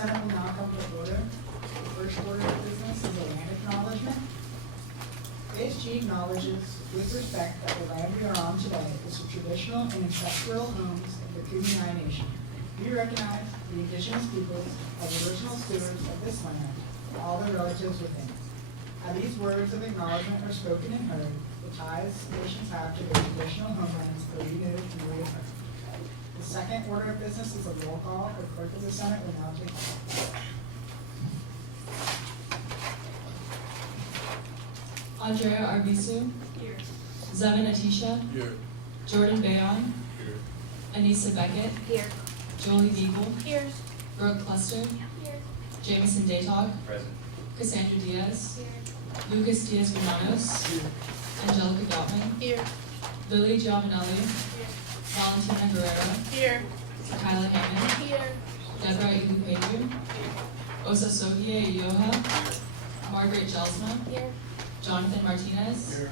Senate will now come to order. The first order of business is a land acknowledgement. ASG acknowledges with respect that the land we are on today is the traditional and ancestral homes of the Kumeyaay Nation. We recognize the indigenous peoples as original stewards of this land and all their relatives within it. As these words of acknowledgement are spoken and heard, the ties nations have to their traditional homelands are renewed and reaffirmed. The second order of business is a roll call. The clerk of the Senate will now take roll. Andrea Arvizu. Here. Zevin Atisha. Here. Jordan Bayon. Here. Anissa Beckett. Here. Jolie Beagle. Here. Brooke Cluster. Here. Jameson Daytog. Present. Cassandra Diaz. Here. Lucas Diaz-Romanos. Angelica Gottman. Here. Lily Giovanelli. Valentina Guerrero. Here. Kyla Hammond. Here. Deborah Ilupedu. Osasohie Iyoha. Margaret Jelsma. Here. Jonathan Martinez. Here.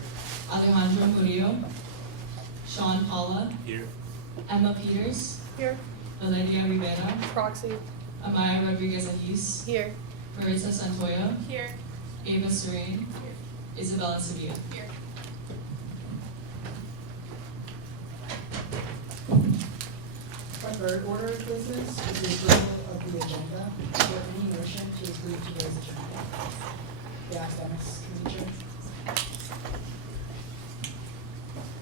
Alejandro Murillo. Sean Paula. Here. Emma Peters. Here. Valeria Rivera. Proxy. Amaya Rodriguez Ajis. Here. Maritza Santoyo. Here. Ava Serene. Isabella Sevilla. Here. Our third order of business is the approval of the agenda. Is there any motion to approve today's agenda? The academics committee chair.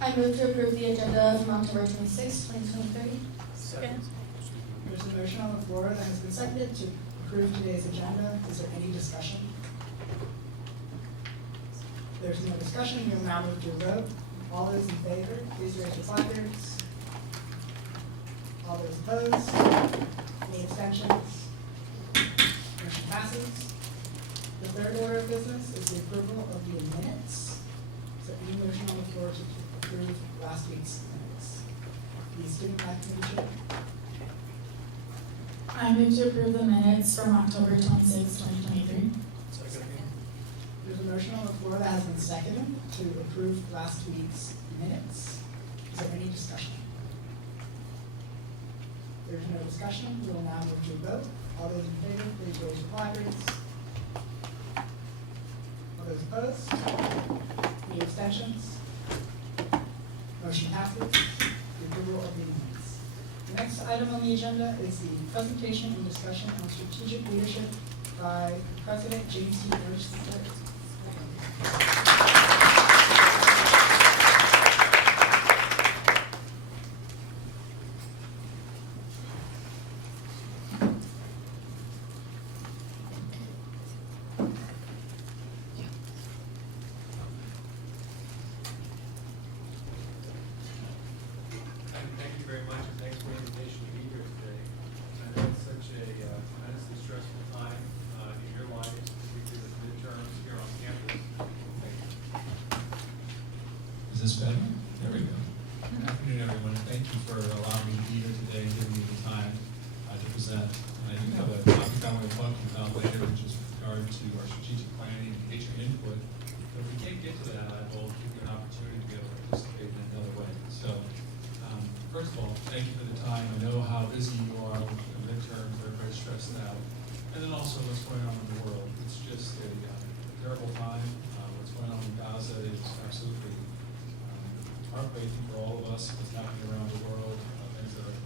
I move to approve the agenda from October 26, 2023. Second. There's a motion on the floor that has been seconded to approve today's agenda. Is there any discussion? There's no discussion. We'll now move to a vote. All those in favor, please raise your placards. All those opposed? Any abstentions? Motion passes. The third order of business is the approval of the minutes. Is there any motion on the floor to approve last week's minutes? The student life committee chair. I move to approve the minutes from October 26, 2023. There's a motion on the floor that has been seconded to approve last week's minutes. Is there any discussion? There's no discussion. We will now move to a vote. All those in favor, please raise your placards. All those opposed? Any abstentions? Motion passes. The approval of the minutes. The next item on the agenda is the presentation and discussion on strategic leadership by President James T. Burch III. Thank you very much, and thanks for the invitation to be here today. I know it's such a tremendously stressful time in your lives, particularly with midterms here on campus. Thank you. Is this better? There we go. Good afternoon, everyone, and thank you for allowing me to be here today and giving me the time to present. And I do have a topic I want to talk to you about later, which is with regard to our strategic planning and get your input. But if we can't get to that, I will give you an opportunity to be able to participate in another way. So, first of all, thank you for the time. I know how busy you are with the midterms, they're very stressed out. And then also what's going on in the world. It's just a terrible time. What's going on in Gaza is absolutely heartbreaking for all of us, what's happening around the world, things that are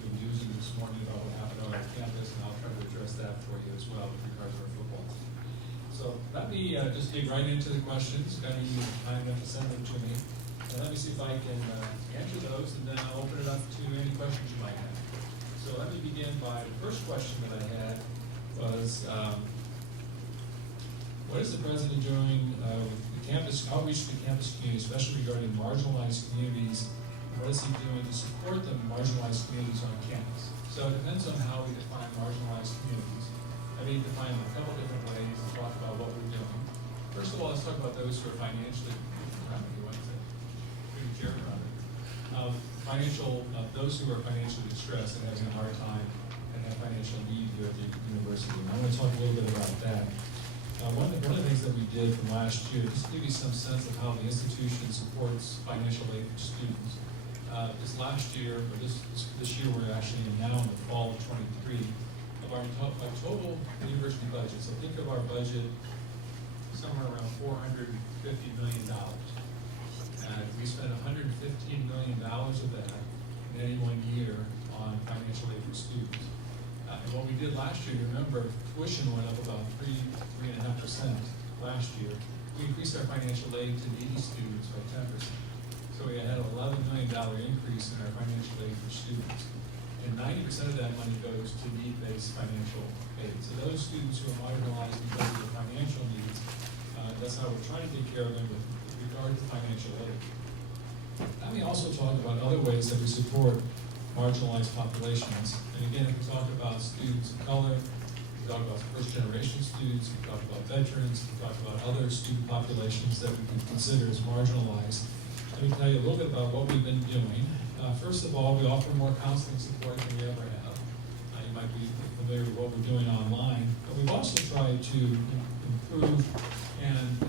even using this morning about what happened on our campus, and I'll try to address that for you as well with regard to our football team. So let me just dig right into the questions. Got any time enough to send them to me. And let me see if I can answer those, and then I'll open it up to any questions you might have. So let me begin by the first question that I had was, what is the president doing with the campus, outreach to the campus community, especially regarding marginalized communities? What is he doing to support the marginalized communities on campus? So it depends on how we define marginalized communities. I mean, define them a couple different ways and talk about what we're doing. First of all, let's talk about those who are financially, those who are financially distressed and having a hard time and have financial need here at the university. And I want to talk a little bit about that. One of the things that we did from last year, just to give you some sense of how the institution supports financial aid for students. This last year, or this year, we're actually now in the fall of 23, of our our total university budget, so think of our budget somewhere around $450 million. And we spend $115 million of that in any one year on financial aid for students. And what we did last year, you remember, tuition went up about 3.5% last year. We increased our financial aid to needy students by 10%. So we had an $11 million increase in our financial aid for students. And 90% of that money goes to need-based financial aid. So those students who are marginalized because of their financial needs, that's how we're trying to take care of them with regard to financial aid. Let me also talk about other ways that we support marginalized populations. And again, if we talk about students of color, we talk about first-generation students, we talk about veterans, we talk about other student populations that we can consider as marginalized. Let me tell you a little bit about what we've been doing. First of all, we offer more counseling support than we ever have. You might be familiar with what we're doing online, but we've also tried to improve and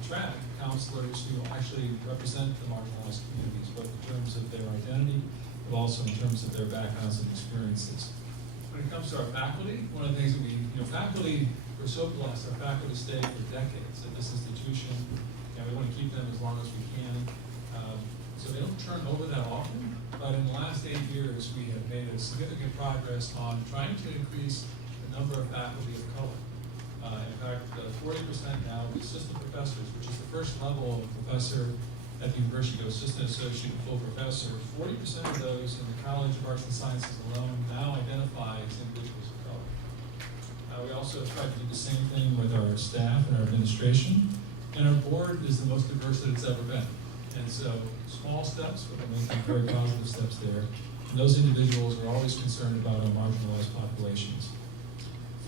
attract counselors who actually represent the marginalized communities, both in terms of their identity, but also in terms of their backgrounds and experiences. When it comes to our faculty, one of the things that faculty, we're so blessed, our faculty stay for decades at this institution, and we want to keep them as long as we can. So they don't turn over that often, but in the last 8 years, we have made a significant progress on trying to increase the number of faculty of color. In fact, 40% now of assistant professors, which is the first level of professor at the university, assistant, associate, and full professor, 40% of those in the College of Arts and Sciences alone now identify as individuals of color. We also try to do the same thing with our staff and our administration, and our board is the most diverse that it's ever been. And so, small steps, but we're making very positive steps there. And those individuals are always concerned about our marginalized populations.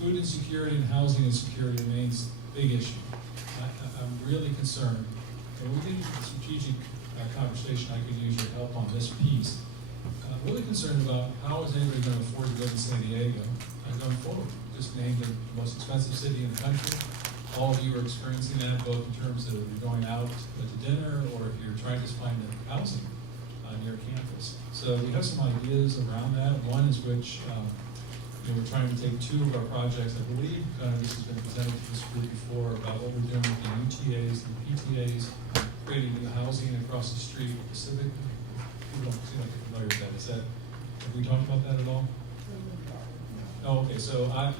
Food insecurity and housing insecurity remains a big issue. I'm really concerned. And we did a strategic conversation. I could use your help on this piece. I'm really concerned about how is anybody going to afford to live in San Diego going forward. Just named the most expensive city in the country. All of you are experiencing that, both in terms of you're going out to dinner or if you're trying to find housing near campus. So we have some ideas around that. One is which we're trying to take 2 of our projects. I believe this has been presented to this group before about what we're doing with the UTAs and PTAs, creating new housing across the street, Pacific. People don't seem like you're familiar with that. Have we talked about that at all? Oh, okay. So I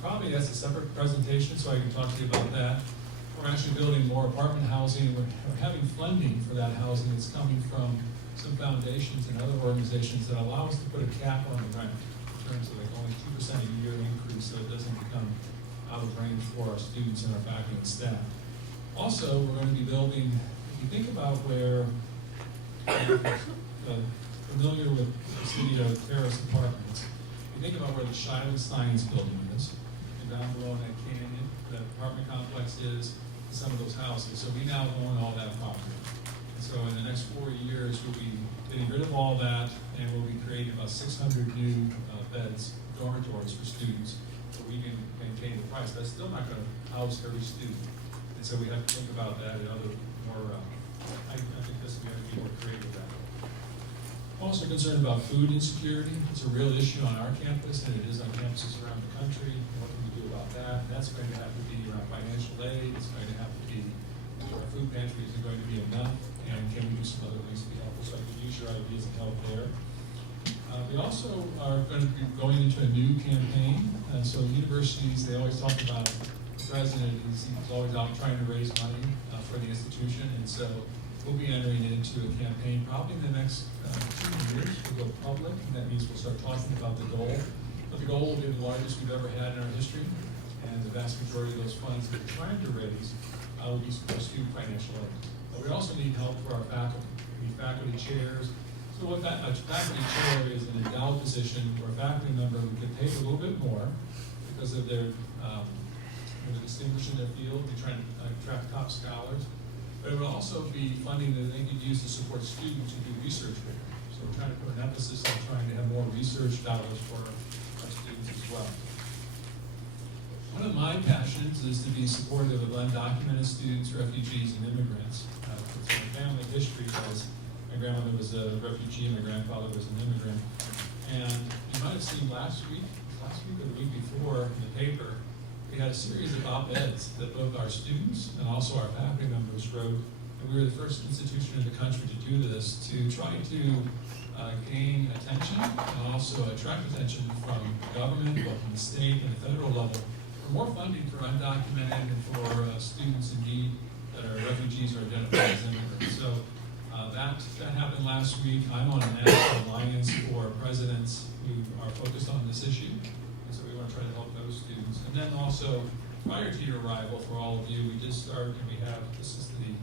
probably that's a separate presentation, so I can talk to you about that. We're actually building more apartment housing. We're having funding for that housing that's coming from some foundations and other organizations that allow us to put a cap on the rent in terms of like only 2% a year increase, so it doesn't become out of range for our students and our faculty and staff. Also, we're going to be building, if you think about where familiar with the city of Terrace Apartments, if you think about where the Shiloh Science Building is, down below in that canyon, that apartment complex is, some of those houses. So we now own all that property. And so in the next 4 years, we'll be getting rid of all that, and we'll be creating about 600 new beds, dormitories for students, so we can maintain the price. That's still not going to house every student. And so we have to think about that and other more, I think this we have to be more creative with that. Also concerned about food insecurity. It's a real issue on our campus, and it is on campuses around the country. What can we do about that? And that's going to have to be around financial aid. It's going to have to be our food pantry isn't going to be enough, and can we do some other things to be helpful? So I can use your ideas and help there. We also are going to be going into a new campaign. So universities, they always talk about the president. He's always out trying to raise money for the institution, and so we'll be entering into a campaign probably in the next 2 years to go public, and that means we'll start talking about the goal. But the goal will be the largest we've ever had in our history, and the vast majority of those funds that we're trying to raise will be for student financial aid. But we also need help for our faculty. We need faculty chairs. So what a faculty chair is an endowed position where a faculty member would get paid a little bit more because of their distinguished in their field. We're trying to attract top scholars. But it would also be funding that they could use to support students who do research work. So we're trying to put an emphasis on trying to have more research dollars for our students as well. One of my passions is to be supportive of undocumented students, refugees, and immigrants. It's my family history, as my grandmother was a refugee and my grandfather was an immigrant. And you might have seen last week or the week we had a series of op-eds that both our students and also our faculty members wrote. And we were the first institution in the country to do this, to try to gain attention and also attract attention from government, both in the state and the federal level, for more funding for undocumented and for students in need that are refugees or identified as immigrants. So that happened last week. I'm on a national alliance for presidents who are focused on this issue, and so we want to try to help those students. And then also, prior to your arrival, for all of you, we just started, and we have, this is the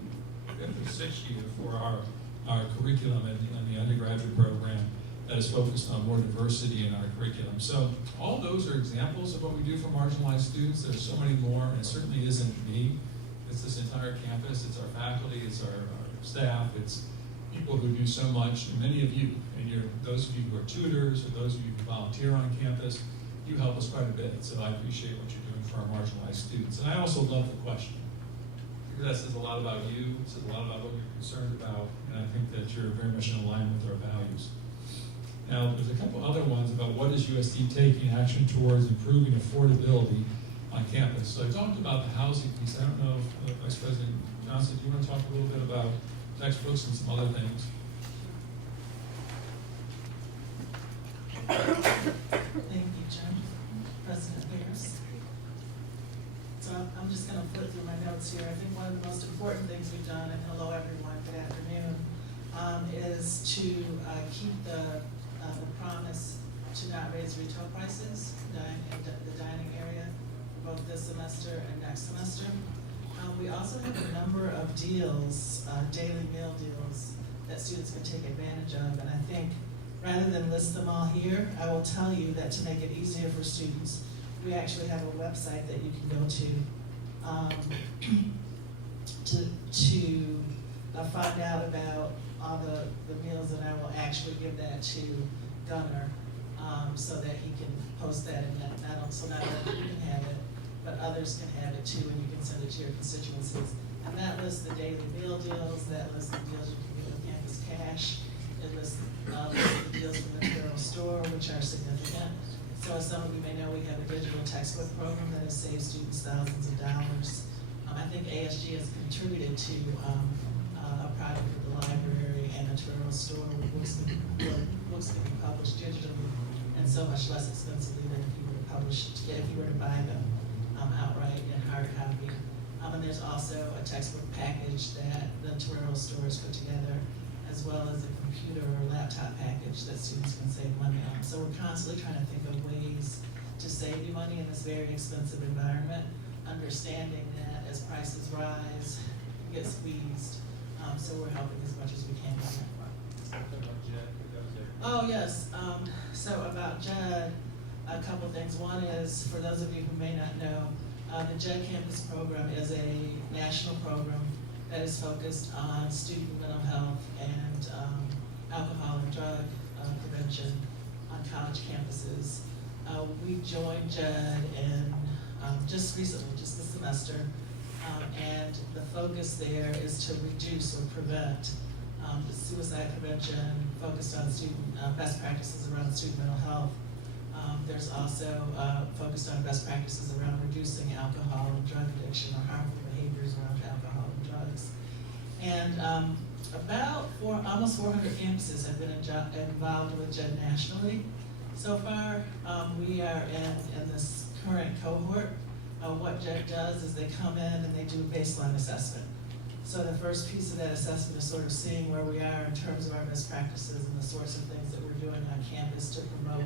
fifth or sixth year for our curriculum in the undergraduate program that is focused on more diversity in our curriculum. So all those are examples of what we do for marginalized students. There's so many more, and it certainly isn't me. It's this entire campus, it's our faculty, it's our staff, it's people who do so much, and many of you, and those of you who are tutors, or those of you who volunteer on campus, you help us quite a bit, so I appreciate what you're doing for our marginalized students. And I also love the question, because that says a lot about you, it says a lot about what you're concerned about, and I think that you're very much in alignment with our values. Now, there's a couple other ones about what is USD taking action towards improving affordability on campus. So I talked about the housing piece. I don't know if Vice President Johnson, do you want to talk a little bit about textbooks and some other things? Thank you, Jim. President Harris. So I'm just going to flip through my notes here. I think one of the most important things we've done, and hello everyone, good afternoon, is to keep the promise to not raise retail prices in the dining area, both this semester and next semester. We also have a number of deals, daily meal deals, that students can take advantage of, and I think rather than list them all here, I will tell you that to make it easier for students, we actually have a website that you can go to find out about all the meals, and I will actually give that to Gunnar so that he can post that, and so not only you can have it, but others can have it too, and you can send it to your constituencies. And that lists the daily meal deals, that lists the deals you can get with campus cash, it lists the deals from the Federal store, which are significant. So as some of you may know, we have a digital textbook program that has saved students thousands of dollars. I think ASG has contributed to a project with the library and the Federal store where books can be published digitally and so much less expensively than if you were to buy them outright in hard copy. And there's also a textbook package that the Torero stores put together, as well as a computer or laptop package that students can save money on. So we're constantly trying to think of ways to save you money in this very expensive environment, understanding that as prices rise, you get squeezed. So we're helping as much as we can on that front. Oh, yes. So about JED, a couple things. One is, for those of you who may not know, the JED Campus Program is a national program that is focused on student mental health and alcohol and drug prevention on college campuses. We joined JED just recently, just this semester, and the focus there is to reduce or prevent the suicide prevention, focused on student best practices around student mental health. There's also focused on best practices around reducing alcohol and drug addiction or harmful behaviors around alcohol and drugs. And almost 400 campuses have been involved with JED nationally. So far, we are in this current cohort. What JED does is they come in and they do a baseline assessment. So the first piece of that assessment is sort of seeing where we are in terms of our best practices and the sorts of things that we're doing on campus to promote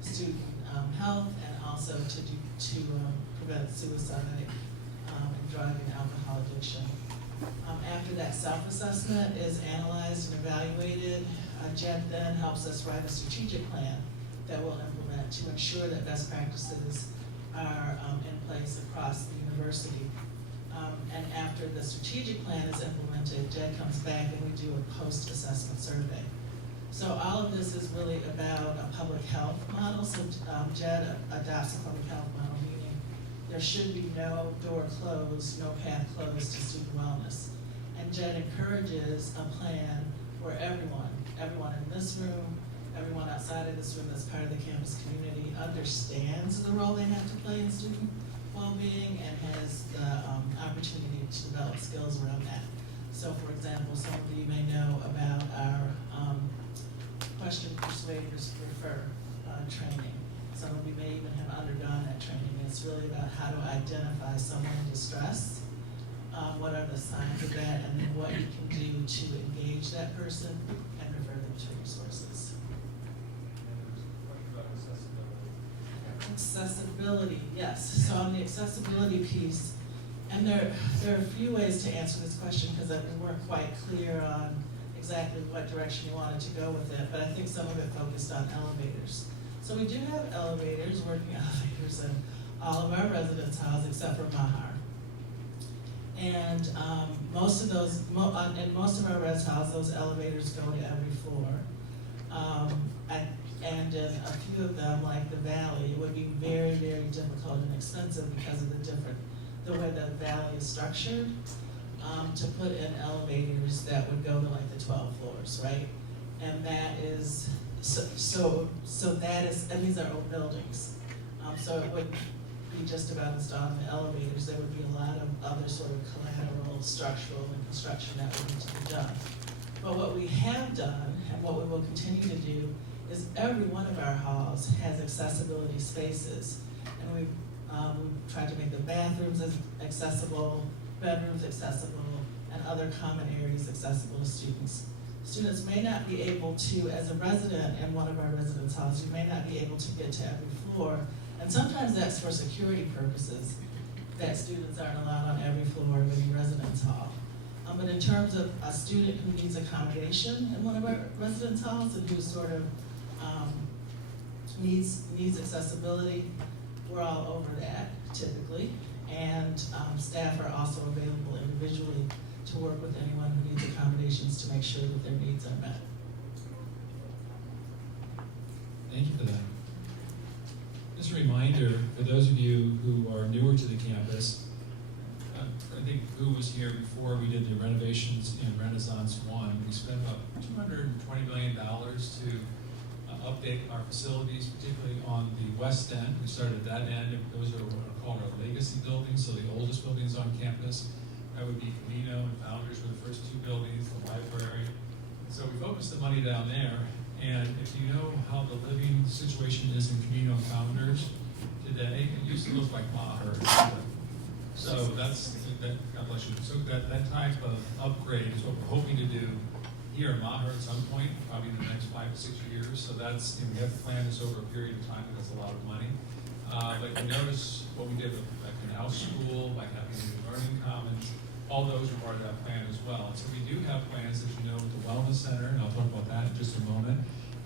student health and also to prevent suicide and drug and alcohol addiction. After that self-assessment is analyzed and evaluated, JED then helps us write a strategic plan that we'll implement to ensure that best practices are in place across the university. And after the strategic plan is implemented, JED comes back and we do a post-assessment survey. So all of this is really about a public health model. So JED adopts a public health model, meaning there should be no door closed, no path closed to student wellness. And JED encourages a plan where everyone in this room, everyone outside of this room that's part of the campus community understands the role they have to play in student well-being and has the opportunity to develop skills around that. So for example, some of you may know about our question, persuade, refer training. Some of you may even have undergone that training. It's really about how to identify someone in distress, what are the signs of that, and then what you can do to engage that person and refer them to resources. And there's a question about accessibility. Accessibility, yes. So on the accessibility piece, and there are a few ways to answer this question because we weren't quite clear on exactly what direction you wanted to go with it, but I think some of it focused on elevators. So we do have elevators, working elevators in all of our residence houses except for Mahar. And most of those, in most of our res houses, those elevators go to every floor. And in a few of them, like the Valley, it would be very, very difficult and expensive because of the way the Valley is structured, to put in elevators that would go to like the 12 floors, right? And that is, so and these are old buildings. So it wouldn't be just about installing the elevators, there would be a lot of other sort of collateral, structural, and construction that would need to be done. But what we have done, and what we will continue to do, is every one of our halls has accessibility spaces. And we've tried to make the bathrooms as accessible, bedrooms accessible, and other common areas accessible to students. Students may not be able to, as a resident in one of our residence halls, you may not be able to get to every floor. And sometimes that's for security purposes, that students aren't allowed on every floor of any residence hall. But in terms of a student who needs accommodation in one of our residence halls and who sort of needs accessibility, we're all over that typically. And staff are also available individually to work with anyone who needs accommodations to make sure that their needs are met. Thank you for that. Just a reminder, for those of you who are newer to the campus, I think who was here before we did the renovations in Renaissance 1, we spent about $220 million to update our facilities, particularly on the west end. We started at that end. Those are what are called our legacy buildings, so the oldest buildings on campus. That would be Camino and Founders were the first two buildings, the library. So we focused the money down there. And if you know how the living situation is in Camino and Founders today, it used to look like Maher. So that's, God bless you. So that type of upgrade is what we're hoping to do here in Maher at some point, probably in the next 5 to 6 years. So that's, we have to plan this over a period of time, because that's a lot of money. But you notice what we did with like Canal School, by having new learning commons, all those are part of that plan as well. And so we do have plans, as you know, with the Wellness Center, and I'll talk about that in just a moment.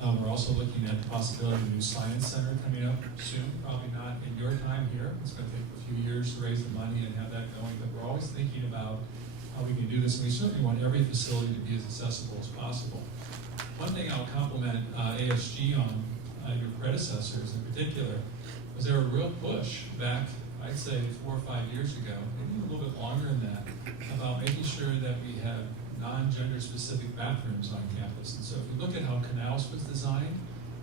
We're also looking at the possibility of a new science center coming up soon, probably not in your time here. It's going to take a few years to raise the money and have that going, but we're always thinking about how we can do this, and we certainly want every facility to be as accessible as possible. One thing I'll compliment ASG on, your predecessors in particular, was there a real push back, I'd say 4 or 5 years ago, maybe a little bit longer than that, about making sure that we have non-gender specific bathrooms on campus. And so if you look at how Canals was designed,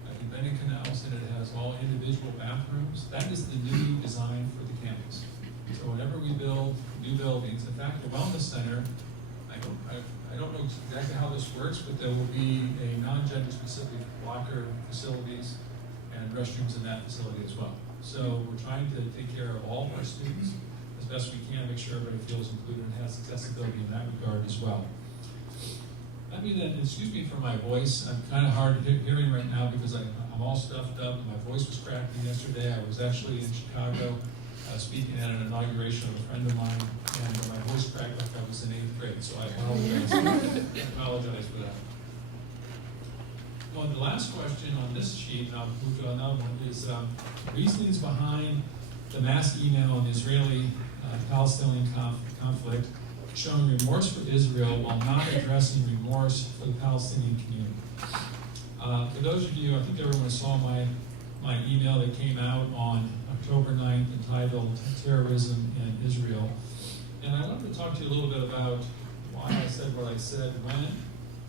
you've been in Canals and it has all individual bathrooms, that is the new design for the campus. So whenever we build new buildings, in fact, the Wellness Center, I don't know exactly how this works, but there will be a non-gender specific locker facilities and restrooms in that facility as well. So we're trying to take care of all of our students as best we can, make sure everybody feels included and has accessibility in that regard as well. Let me then, excuse me for my voice, I'm kind of hard hearing right now because I'm all stuffed up. My voice was cracking yesterday. I was actually in Chicago speaking at an inauguration of a friend of mine, and my voice cracked like I was in 8th grade, so I apologize. I apologize for that. Well, the last question on this sheet, and I'll move to another one, is reasonings behind the mass email on the Israeli-Palestinian conflict showing remorse for Israel while not addressing remorse for the Palestinian community. For those of you, I think everyone saw my email that came out on October 9th entitled Terrorism in Israel. And I wanted to talk to you a little bit about why I said what I said when,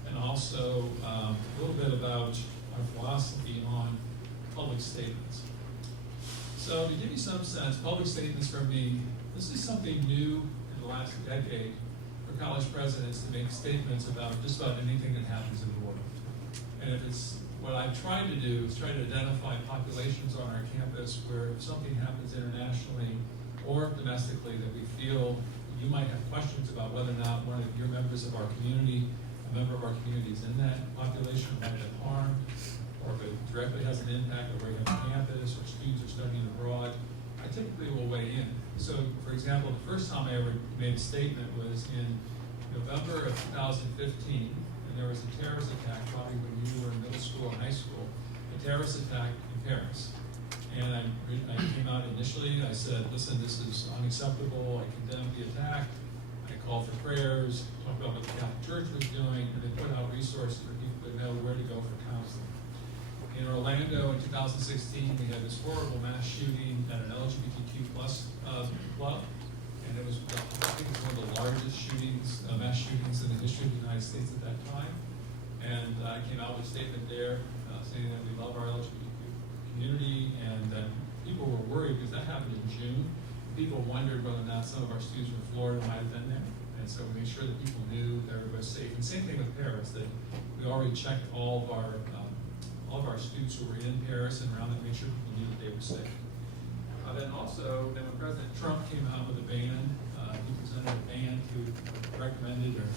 and also a little bit about our philosophy on public statements. So So to give you some sense, public statements from me, this is something new in the last decade for college presidents to make statements about just about anything that happens in the world. And if it's, what I've tried to do is try to identify populations on our campus where if something happens internationally or domestically that we feel you might have questions about whether or not one of your members of our community, a member of our community is in that population, might have been harmed, or if it directly has an impact on where you're on campus or students are studying abroad, I typically will weigh in. So, for example, the first time I ever made a statement was in November of 2015, and there was a terrorist attack, probably when you were in middle school or high school, a terrorist attack in Paris. And I came out initially, I said, listen, this is unacceptable, I condemn the attack, I called for prayers, talked about what the Catholic Church was doing, and then put out resources for people to know where to go for counseling. In Orlando in 2016, we had this horrible mass shooting at an LGBTQ plus club, and it was, I think it was one of the largest shootings, mass shootings in the history of the United States at that time. And I came out with a statement there saying that we love our LGBTQ community, and people were worried because that happened in June. People wondered whether or not some of our students from Florida might have been there, and so we made sure that people knew that everybody was safe. And same thing with Paris, that we already checked all of our students who were in Paris and around that, made sure people knew that they were safe. Then when President Trump came out with a ban, he presented a ban to recommended or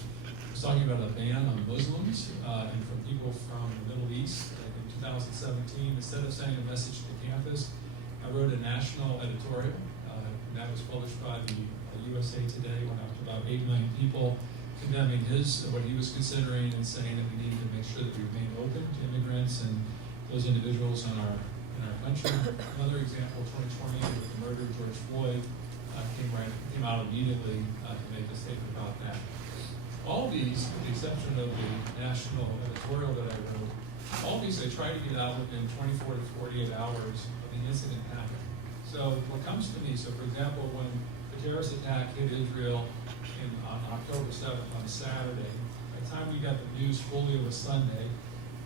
was talking about a ban on Muslims and from people from the Middle East. 2017, instead of sending a message to campus, I wrote a national editorial that was published by the USA Today, went out to about 8 million people, condemning what he was considering and saying that we needed to make sure that we remain open to immigrants and those individuals in our country. Another example, 2020, with the murder of George Floyd, came out immediately to make a statement about that. All these, with the exception of the national editorial that I wrote, all these I try to get out within 24 to 48 hours of the incident happening. So what comes to me, so for example, when the terrorist attack hit Israel on October 7th on a Saturday, by the time we got the news fully, it was Sunday,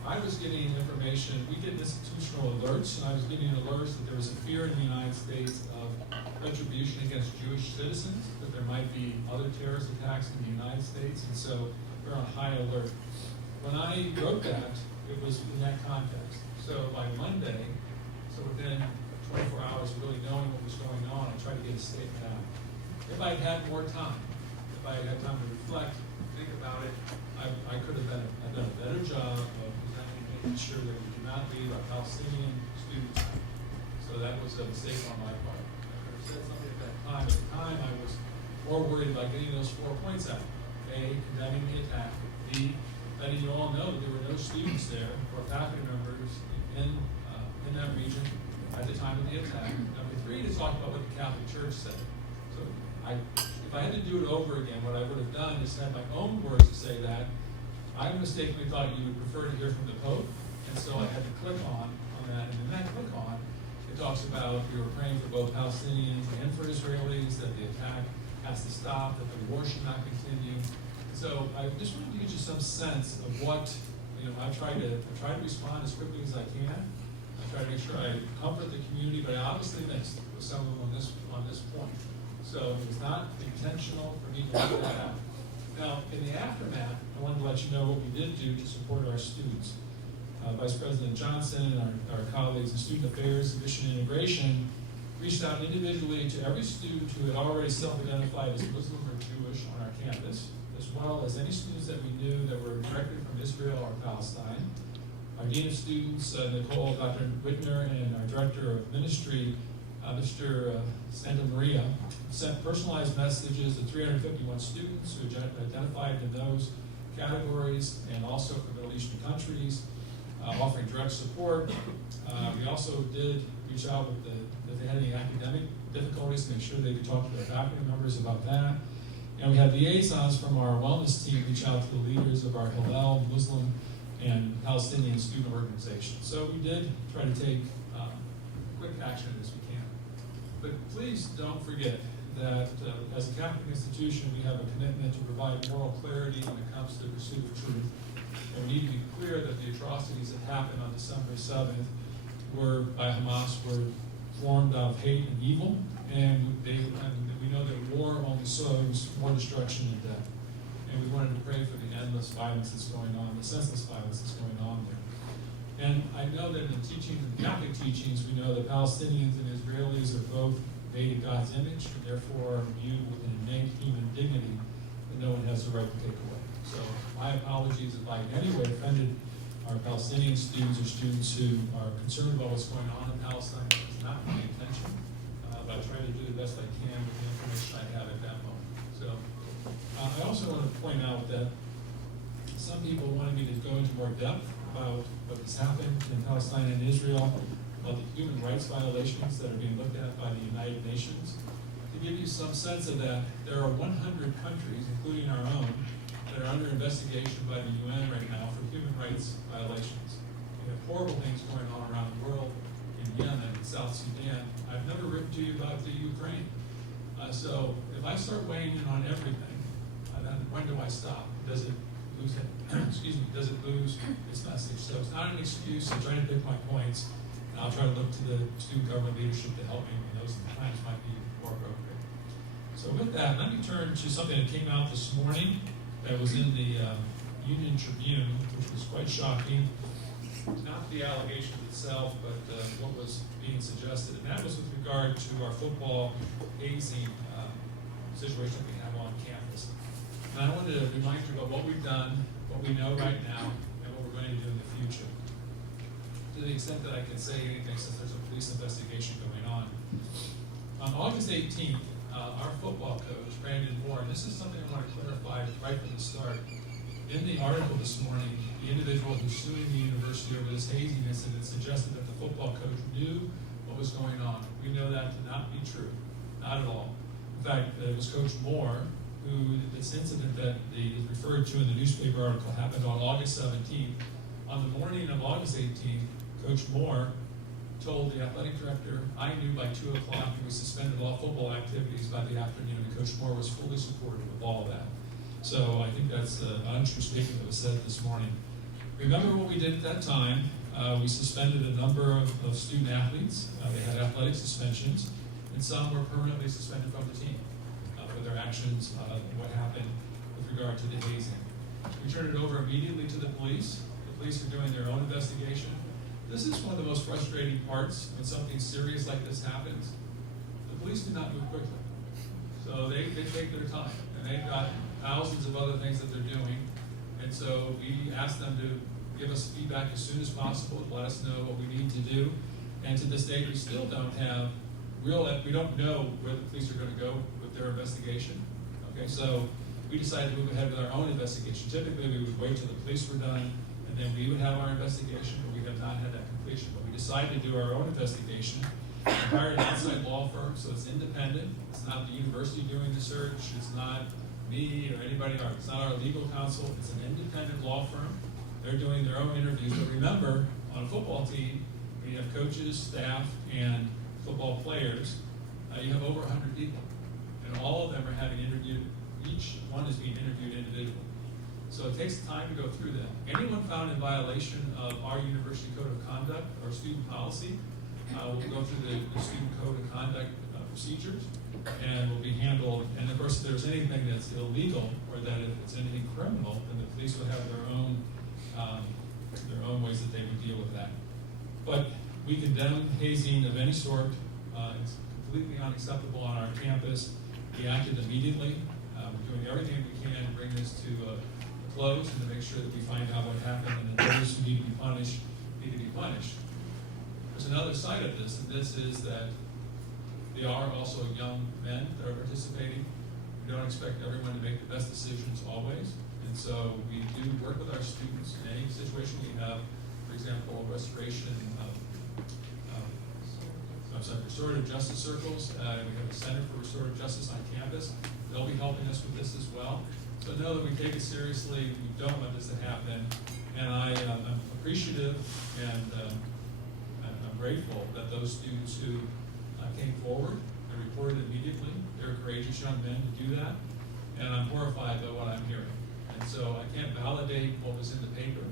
I was getting information, we get institutional alerts, and I was getting alerts that there was a fear in the United States of retribution against Jewish citizens, that there might be other terrorist attacks in the United States, and so we're on high alert. When I wrote that, it was in that context. So by Monday, so within 24 hours of really knowing what was going on, I tried to get a statement out. If I had had more time, if I had had time to reflect, think about it, I could have done a better job of making sure that we do not leave our Palestinian students out. So that was a mistake on my part. I could have said something at that time. At the time, I was more worried about getting those 4 points out. A, condemning the attack. B, letting you all know that there were no students there or faculty members in that region at the time of the attack. Number 3, to talk about what the Catholic Church said. So if I had to do it over again, what I would have done is had my own words to say that. I mistakenly thought you would prefer to hear from the Pope, and so I had to click on that, and in that click on, it talks about we were praying for both Palestinians and for Israelis, that the attack has to stop, that the war should not continue. So I just wanted to get you some sense of what, I try to respond as quickly as I can. I try to make sure I comfort the community, but I obviously missed with some of them on this point. So it was not intentional for me to leave that out. Now, in the aftermath, I wanted to let you know what we did do to support our students. Vice President Johnson and our colleagues in Student Affairs and Mission Integration reached out individually to every student who had already self-identified as Muslim or Jewish on our campus, as well as any students that we knew that were directly from Israel or Palestine. Our Dean of Students, Nicole, Dr. Whitner, and our Director of Ministry, Mr. Santa Maria, sent personalized messages to 351 students who identified in those categories, and also from Middle Eastern countries, offering direct support. We also did reach out if they had any academic difficulties to make sure they could talk to their faculty members about that. And we had liaisons from our wellness team reach out to the leaders of our Hillel, Muslim, and Palestinian student organizations. So we did try to take quick action as we can. But please don't forget that as a Catholic institution, we have a commitment to provide moral clarity when it comes to the pursuit of truth. And we need to be clear that the atrocities that happened on December 7th by Hamas were formed out of hate and evil, and we know that war only sows more destruction and death. And we wanted to pray for the endless violence that's going on, the senseless violence that's going on there. And I know that in the Catholic teachings, we know that Palestinians and Israelis are both made in God's image, and therefore are viewed with an innate human dignity that no one has the right to take away. So my apologies if I in any way offended our Palestinian students or students who are concerned about what's going on in Palestine. It's not my intention, but I try to do the best I can with the information I have at that moment. So I also want to point out that some people wanted me to go into more depth about what has happened in Palestine and Israel, about the human rights violations that are being looked at by the United Nations. To give you some sense of that, there are 100 countries, including our own, that are under investigation by the UN right now for human rights violations. We have horrible things going on around the world, in Yemen, in South Sudan. I've never written to you about the Ukraine. So if I start weighing in on everything, then when do I stop? Does it lose it? Does it lose its message? So it's not an excuse. I'm trying to pick my points. And I'll try to look to the student government leadership to help me when those times might be more appropriate. So with that, let me turn to something that came out this morning that was in the Union Tribune, which was quite shocking. Not the allegations itself, but what was being suggested. And that was with regard to our football hazing situation we have on campus. And I wanted to remind you about what we've done, what we know right now, and what we're going to do in the future. To the extent that I can say anything, since there's a police investigation going on. On August 18th, our football coach, Brandon Moore, and this is something I want to clarify right from the start. In the article this morning, the individual who's suing the university over this hazing incident suggested that the football coach knew what was going on. We know that to not be true, not at all. In fact, it was Coach Moore who, this incident that is referred to in the newspaper article happened on August 17th. On the morning of August 18th, Coach Moore told the athletic director, I knew by 2 o'clock we suspended all football activities by the afternoon, and Coach Moore was fully supportive of all of that. So I think that's an untrue statement that was said this morning. Remember what we did at that time. We suspended a number of student athletes. They had athletic suspensions, and some were permanently suspended from the team for their actions, what happened with regard to the hazing. We turned it over immediately to the police. The police are doing their own investigation. This is one of the most frustrating parts when something serious like this happens. The police do not move quickly. So they take their time, and they've got thousands of other things that they're doing. And so we ask them to give us feedback as soon as possible, let us know what we need to do. And to this day, we still don't have we don't know where the police are going to go with their investigation. Okay, so we decided to move ahead with our own investigation. Typically, we would wait till the police were done, and then we would have our investigation, but we have not had that completion. But we decided to do our own investigation. We hired an outside law firm, so it's independent. It's not the university doing the search. It's not me or anybody. It's not our legal counsel. It's an independent law firm. They're doing their own interviews. But remember, on a football team, when you have coaches, staff, and football players, you have over 100 people. And all of them are having interviewed. Each one is being interviewed individually. So it takes time to go through them. Anyone found in violation of our university code of conduct or student policy will go through the student code of conduct procedures and will be handled. And of course, if there's anything that's illegal or that if it's anything criminal, then the police will have their own ways that they would deal with that. But we condemn hazing of any sort. It's completely unacceptable on our campus. We acted immediately. We're doing everything we can to bring this to a close and to make sure that we find out what happened and that those who need to be punished need to be punished. There's another side of this, and this is that they are also young men that are participating. We don't expect everyone to make the best decisions always, and so we do work with our students in any situation we have. For example, restorative justice circles. We have a Center for Restorative Justice on campus. They'll be helping us with this as well. So know that we take it seriously. We don't want this to happen. And I'm appreciative and I'm grateful that those students who came forward and reported immediately, they're courageous young men to do that. And I'm horrified by what I'm hearing. And so I can't validate what was in the paper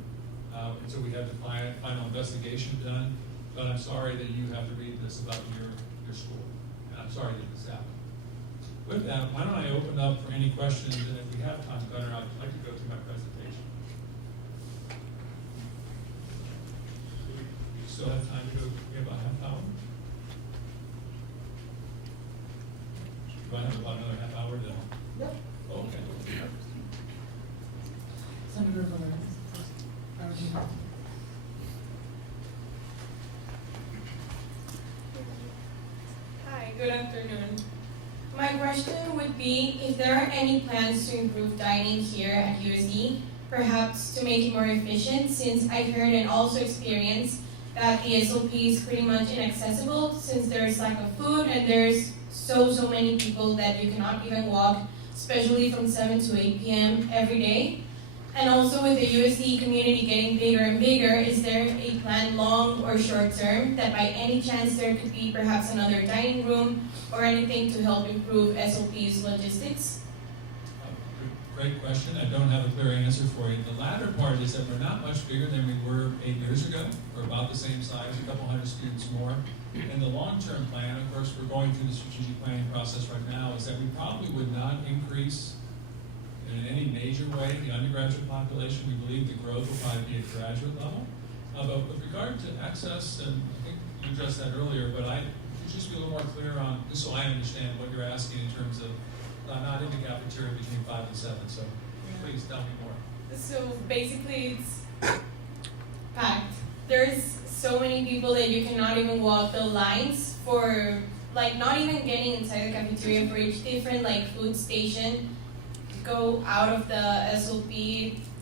until we have the final investigation done. but I'm sorry that you have to read this about your school. And I'm sorry that this happened. With that, why don't I open up for any questions, and if we have time, Gunnar, I'd like to go through my presentation. Do we still have time to go, we have about a half hour? Do I have about another half hour then? Yep. Okay. Senator Valerius. Hi, good afternoon. My question would be if there are any plans to improve dining here at USD, perhaps to make it more efficient, since I've heard and also experienced that the SOP is pretty much inaccessible since there's lack of food and there's so many people that you cannot even walk, especially from 7 to 8 p.m. every day. And also with the USD community getting bigger and bigger, is there a plan long or short term that by any chance there could be perhaps another dining room or anything to help improve SOP's logistics? Great question. I don't have a clear answer for you. The latter part is that we're not much bigger than we were 8 years ago. We're about the same size, a couple hundred students more. And the long-term plan, of course, we're going through the strategic planning process right now, is that we probably would not increase in any major way the undergraduate population. We believe the growth will probably be at graduate level. But with regard to access, and I think you addressed that earlier, but I could just be a little more clear on, just so I understand what you're asking in terms of not in the cafeteria between 5 and 7, so please tell me more. So basically it's packed. There's so many people that you cannot even walk the lines for, like, not even getting inside the cafeteria for each different like food station. Go out of the SOP,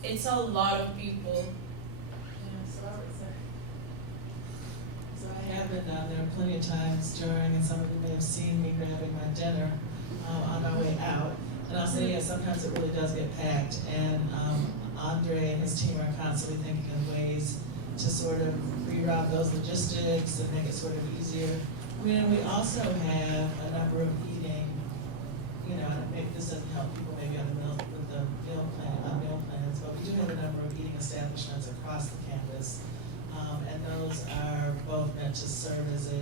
it's a lot of people. So I have been down there plenty of times during, and some of you may have seen me grabbing my dinner on our way out. And I'll say, yeah, sometimes it really does get packed. And Andre and his team are constantly thinking of ways to sort of reroute those logistics and make it sort of easier. We also have a number of eating, maybe this doesn't help people maybe on the meal plans, but we do have a number of eating establishments across the campus. And those are both meant to serve as to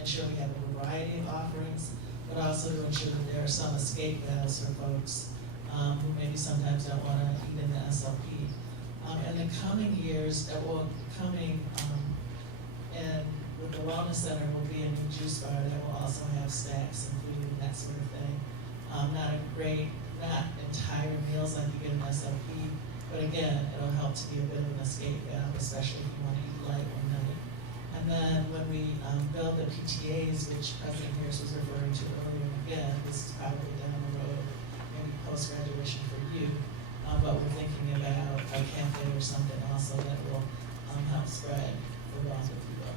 ensure we have a variety of offerings, but also to ensure that there are some escape valves for folks who maybe sometimes don't want to eat in the SLP. In the coming years, and with the Wellness Center will be a new juice bar that will also have snacks and food and that sort of thing. Not entire meals like you get in SLP, but again, it'll help to be a bit of an escape valve, especially if you want to eat light one night. And then when we build the PTAs, which President Harris was referring to earlier, and again, this is probably down the road, maybe post-graduation for you, but we're thinking about a cafe or something also that will help spread the wealth, if you will.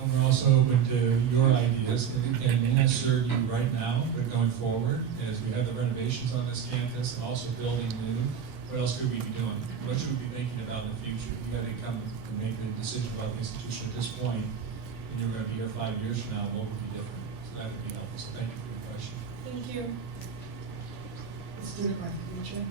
And we're also open to your ideas. It may not serve you right now, but going forward, as we have the renovations on this campus and also building new, what else could we be doing? What should we be thinking about in the future? You got to come and make the decision about the institution at this point, and you're going to be here 5 years from now. What would be different? So that would be helpful. So thank you for your question. Thank you. Student Rep. Future.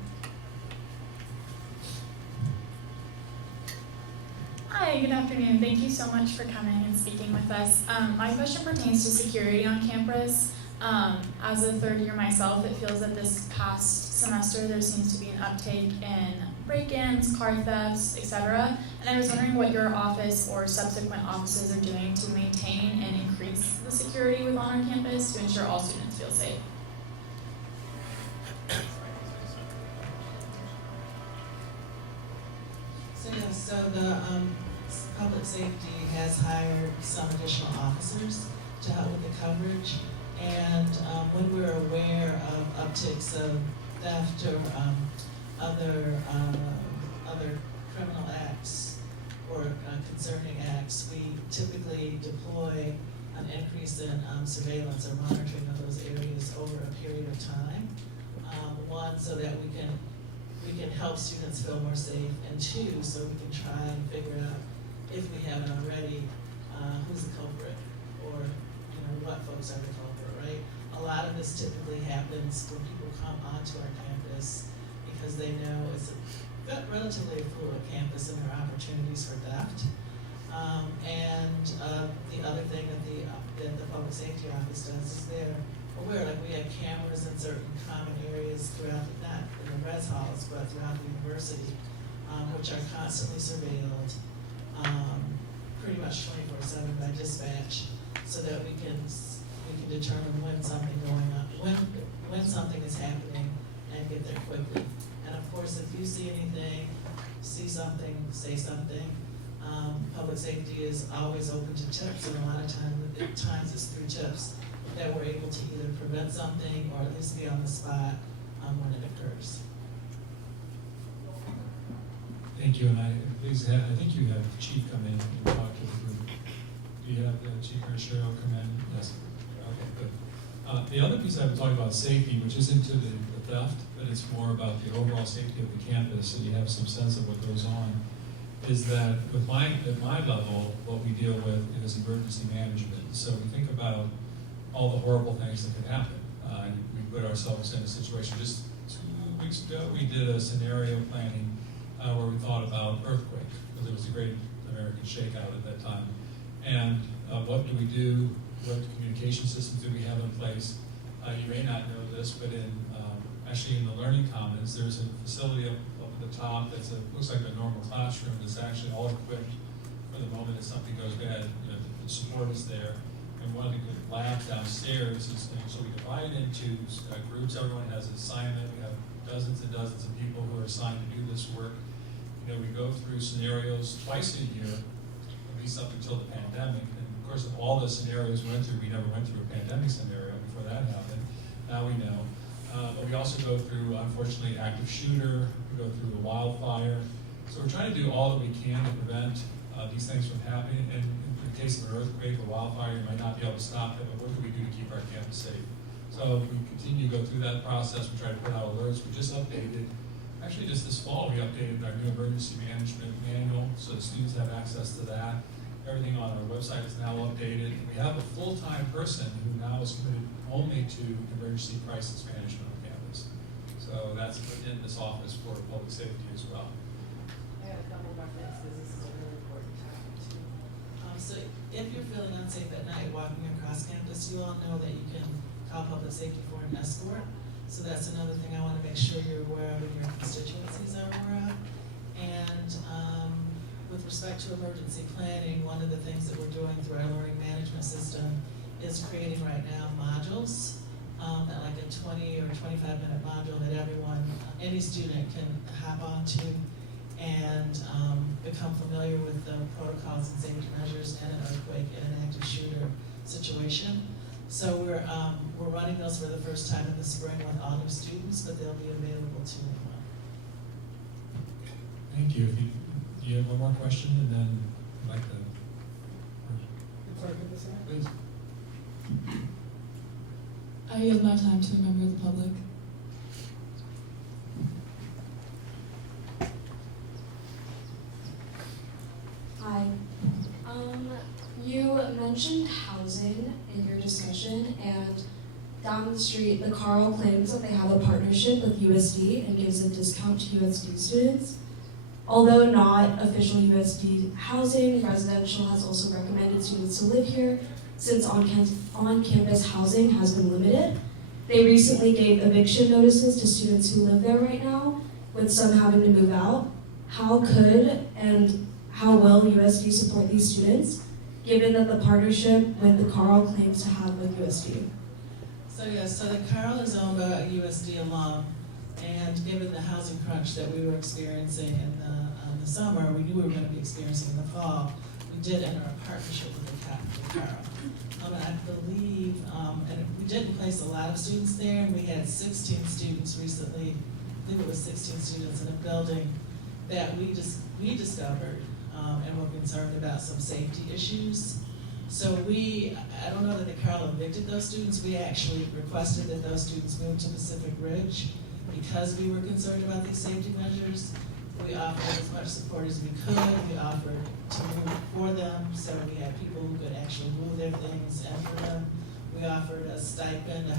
Hi, good afternoon. Thank you so much for coming and speaking with us. My question pertains to security on campus. As a third year myself, it feels that this past semester there seems to be an uptake in break-ins, car thefts, etc. And I was wondering what your office or subsequent offices are doing to maintain and increase the security within our campus to ensure all students feel safe. So the public safety has hired some additional officers to help with the coverage. And when we're aware of upticks of theft or other criminal acts or concerning acts, we typically deploy an increase in surveillance or monitoring of those areas over a period of time. One, so that we can help students feel more safe, and two, so we can try and figure out, if we haven't already, who's the culprit, or what folks are the culprit, right? A lot of this typically happens when people come onto our campus because they know it's a got relatively affluent campus and there are opportunities for theft. The other thing that the public safety office does is they're aware, like we have cameras in certain common areas throughout, not in the res halls, but throughout the university, which are constantly surveilled, pretty much 24/7 by dispatch, so that we can determine when something when something is happening and get there quickly. And of course, if you see anything, see something, say something. Public safety is always open to tips, and a lot of times it's through tips that we're able to either prevent something or at least be on the spot when it occurs. Thank you, and I think you have the chief come in and talk to the group. Do you have the chief or Cheryl come in? Yes. Okay, good. The other piece I would talk about safety, which isn't to the theft, but it's more about the overall safety of the campus, so you have some sense of what goes on, is that at my level, what we deal with is emergency management. So we think about all the horrible things that could happen. We put ourselves in a situation. Just 2 weeks ago, we did a scenario planning where we thought about earthquake, because it was a great American shakeout at that time. And what do we do? What communication systems do we have in place? You may not know this, but actually in the Learning Commons, there's a facility up at the top that's looks like a normal classroom that's actually all equipped for the moment that something goes bad. The support is there. And one of the good labs downstairs is, so we divide it into groups. Everyone has an assignment. We have dozens and dozens of people who are assigned to do this work. We go through scenarios twice a year, at least up until the pandemic. And of course, of all the scenarios we went through, we never went through a pandemic scenario before that happened. Now we know. But we also go through, unfortunately, active shooter. We go through a wildfire. So we're trying to do all that we can to prevent these things from happening. And in the case of an earthquake or wildfire, you might not be able to stop it, but what can we do to keep our campus safe? So we continue to go through that process. We try to put out alerts. We just updated. Actually, just this fall, we updated our new emergency management manual, so the students have access to that. Everything on our website is now updated. We have a full-time person who now is committed only to emergency crisis management on campus. So that's in this office for public safety as well. I have a couple more things because this is a really important topic too. So if you're feeling unsafe at night walking across campus, you all know that you can call public safety for an escort. So that's another thing I want to make sure you're aware of and your constituencies are aware of. And with respect to emergency planning, one of the things that we're doing through our learning management system is creating right now modules, like a 20 or 25-minute module that any student can hop onto and become familiar with the protocols and safety measures in an earthquake and an active shooter situation. So we're running those for the first time in the spring with all new students, but they'll be available to anyone. Thank you. Do you have one more question, and then I'd like to. Please. I yield my time to a member of the public. Hi. You mentioned housing in your discussion, and down the street, the Carl claims that they have a partnership with USD and gives a discount to USD students. Although not official USD housing, residential has also recommended students to live here since on-campus housing has been limited. They recently gave eviction notices to students who live there right now, with some having to move out. How could and how will USD support these students, given that the partnership with the Carl claims to have with USD? So yes, so the Carl is owned by a USD alum, and given the housing crunch that we were experiencing in the summer, we knew we were going to be experiencing in the fall. We did enter a partnership with the Carl. And I believe, and we did place a lot of students there, and we had 16 students recently. I think it was 16 students in a building that we discovered and were concerned about some safety issues. So I don't know that the Carl evicted those students. We actually requested that those students move to Pacific Ridge because we were concerned about these safety measures. We offered as much support as we could. We offered to move for them, so we had people who could actually move their things and for them. We offered a stipend,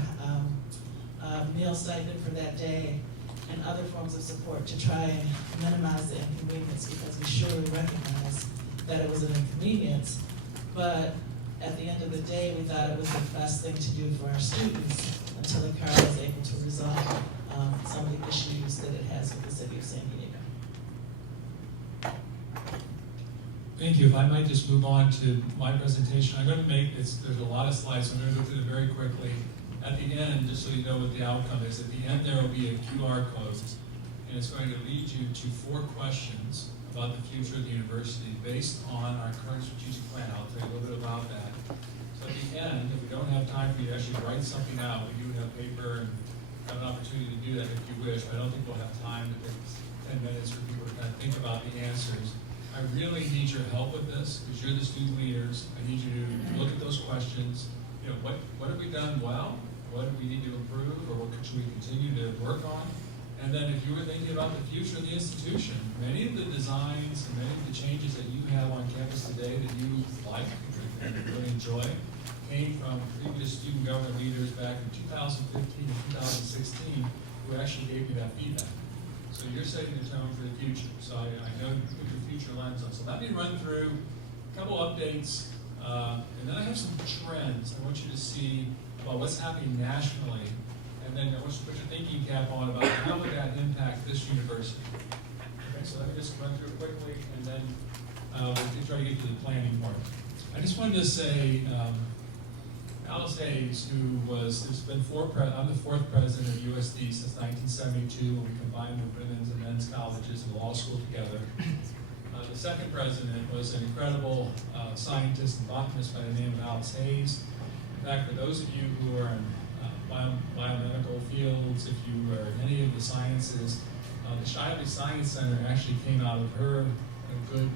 a meal stipend for that day. and other forms of support to try and minimize the inconvenience, because we surely recognize that it was an inconvenience. But at the end of the day, we thought it was the best thing to do for our students until the car was able to resolve some of the issues that it has with the city of San Diego. Thank you. If I might just move on to my presentation, I'm going to make there's a lot of slides, so I'm going to go through them very quickly. At the end, just so you know what the outcome is, at the end there will be a QR code, and it's going to lead you to 4 questions about the future of the university based on our current strategic plan. I'll tell you a little bit about that. So at the end, if we don't have time for you to actually write something out, we do have paper and have an opportunity to do that if you wish, but I don't think we'll have time to take 10 minutes for people to kind of think about the answers. I really need your help with this, because you're the student leaders. I need you to look at those questions. You know, what have we done well? What do we need to improve, or what should we continue to work on? And then if you were thinking about the future of the institution, many of the designs and many of the changes that you have on campus today that you like and really enjoy came from previous student government leaders back in 2015 and 2016 who actually gave you that feedback. So you're setting the tone for the future. So I know you put your future lens on. So let me run through a couple updates, and then I have some trends I want you to see about what's happening nationally, and then I want you to put your thinking cap on about how would that impact this university. Okay, so let me just run through it quickly, and then we'll try to get to the planning part. I just wanted to say, Alice Hayes, I'm the 4th president of USD since 1972, when we combined the women's and men's colleges and law school together. The 2nd president was an incredible scientist and botanist by the name of Alice Hayes. In fact, for those of you who are in biomedical fields, if you are in any of the sciences, the Shively Science Center actually came out of her good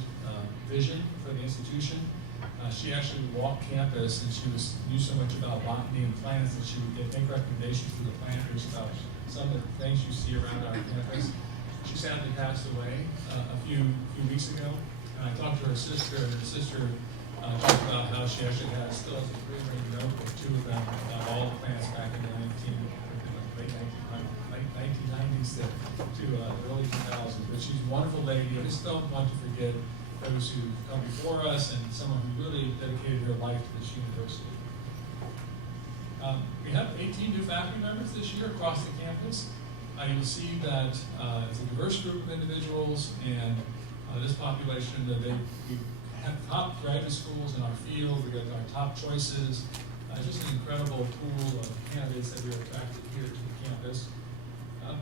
vision for the institution. She actually walked campus, and she knew so much about botany and plants that she would make recommendations to the planters about some of the things you see around our campus. She sadly passed away a few weeks ago, and I talked to her sister, and her sister talked about how she actually still has a pre-written notebook, 2 of them, about all the plants back in the late 1990s to the early 2000s. But she's a wonderful lady. I just don't want to forget those who come before us and someone who really dedicated her life to this university. We have 18 new faculty members this year across the campus. You'll see that it's a diverse group of individuals, and this population, we have top graduate schools in our field. We got our top choices. Just an incredible pool of candidates that we attracted here to the campus.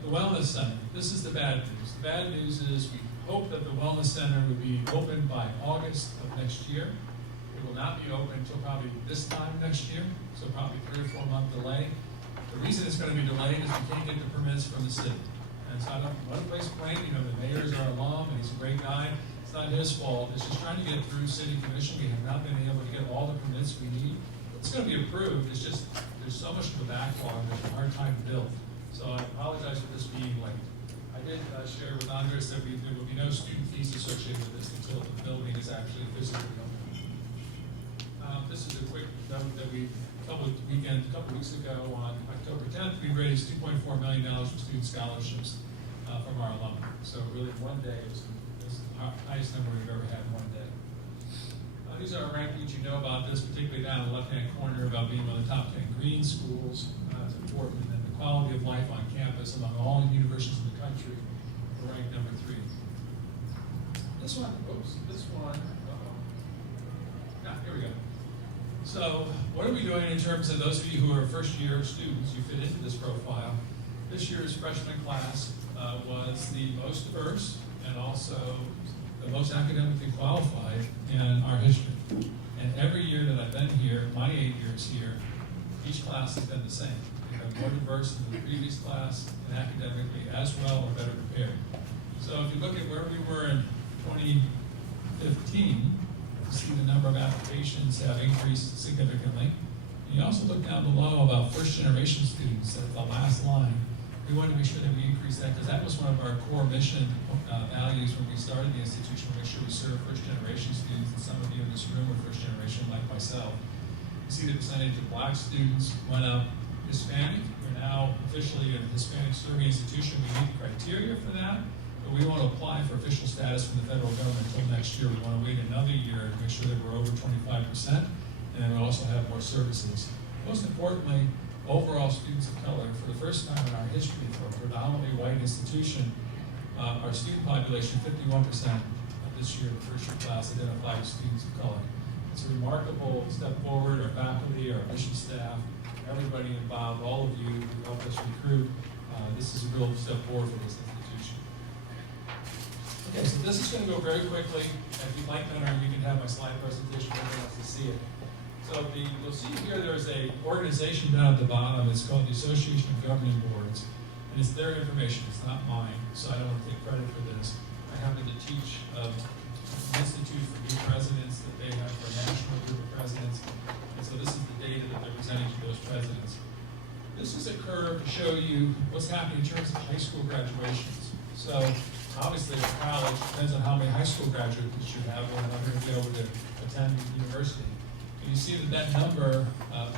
The Wellness Center. This is the bad news. The bad news is we hope that the Wellness Center will be open by August of next year. It will not be open until probably this time next year, so probably 3 or 4 month delay. The reason it's going to be delayed is we can't get the permits from the city. And so I don't want to place blame. You know, the mayor's our alum, and he's a great guy. It's not his fault. It's just trying to get through city commission. We have not been able to get all the permits we need. It's going to be approved. It's just there's so much of a backlog. There's a hard time to build. So I apologize for this being late. I did share with Andres that there will be no student fees associated with this until the building is actually physically open. This is a quick note that a couple weeks ago on October 10th, we raised $2.4 million for student scholarships from our alumni. So really one day, it was the highest number we've ever had in one day. These are our rankings. You know about this, particularly down in the left-hand corner about being one of the top 10 green schools. It's important. And the quality of life on campus among all universities in the country, we're ranked number 3. This one, here we go. So what are we doing in terms of those of you who are first-year students? You fit into this profile. This year's freshman class was the most diverse and also the most academically qualified in our history. And every year that I've been here, my 8 years here, each class has been the same. We have more diverse than the previous class and academically as well or better prepared. So if you look at where we were in 2015, you see the number of applications have increased significantly. And you also look down below about first-generation students at the last line. We wanted to make sure that we increase that because that was one of our core mission values when we started the institution, to make sure we serve first-generation students, and some of you in this room are first-generation like myself. You see the percentage of black students went up, Hispanic. We're now officially a Hispanic serving institution. We meet the criteria for that, but we want to apply for official status from the federal government until next year. We want to wait another year to make sure that we're over 25%, and then we also have more services. Most importantly, overall students of color, for the first time in our history for a predominantly white institution, our student population, 51% of this year, the first year class, identified as students of color. It's a remarkable step forward. Our faculty, our admission staff, everybody involved, all of you who helped us recruit, this is a real step forward for this institution. Okay, so this is going to go very quickly. If you'd like, Gunnar, you can have my slide presentation, everyone wants to see it. So you'll see here there's an organization down at the bottom. It's called the Association of Governing Boards, and it's their information. It's not mine, so I don't want to take credit for this. I happen to teach an institute for new presidents that they have for a national group of presidents, and so this is the data that they're presenting to those presidents. This is a curve to show you what's happening in terms of high school graduations. So obviously at college, depends on how many high school graduates you have when they're going to be able to attend university. And you see that number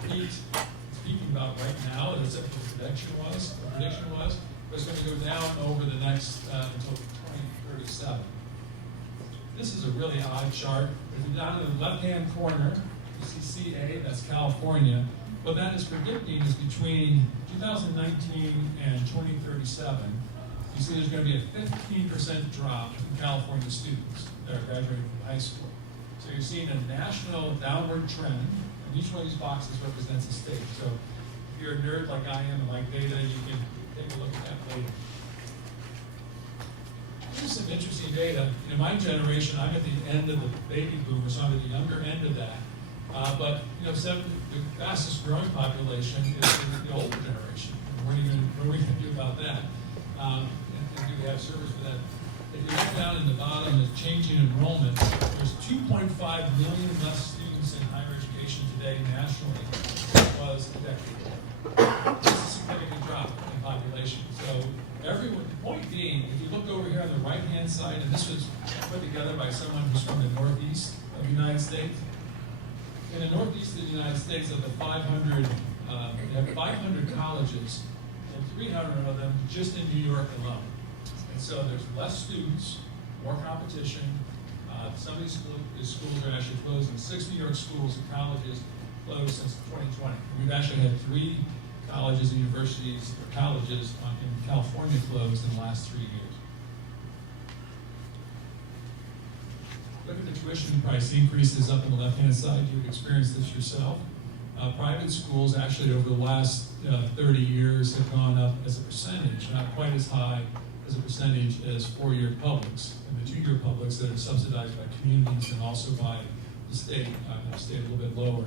peaked. It's peaking about right now, as the prediction was, but it's going to go down over the next until 2037. This is a really odd chart. If you're down in the left-hand corner, you see CA, that's California. What that is predicting is between 2019 and 2037, you see there's going to be a 15% drop in California students that are graduating from high school. So you're seeing a national downward trend, and each one of these boxes represents a state. So if you're a nerd like I am and like data, you can take a look at that later. Here's some interesting data. In my generation, I'm at the end of the baby boomers, so I'm at the younger end of that. But the fastest growing population is the older generation. What are we going to do about that? And do we have service for that? If you look down in the bottom, the changing enrollment, there's 2.5 million less students in higher education today nationally than it was a decade ago. It's a significant drop in population. So everyone, the point being, if you look over here on the right-hand side, and this was put together by someone who's from the Northeast of the United States. In the Northeast of the United States, of the 500, you have 500 colleges, and 300 of them just in New York alone. And so there's less students, more competition. Some of these schools are actually closing. 6 New York schools and colleges closed since 2020. We've actually had 3 colleges and universities, or colleges in California closed in the last 3 years. Look at the tuition price increases up on the left-hand side. You've experienced this yourself. Private schools actually over the last 30 years have gone up as a percentage, not quite as high as a percentage as 4-year publics, and the 2-year publics that are subsidized by communities and also by the state have stayed a little bit lower.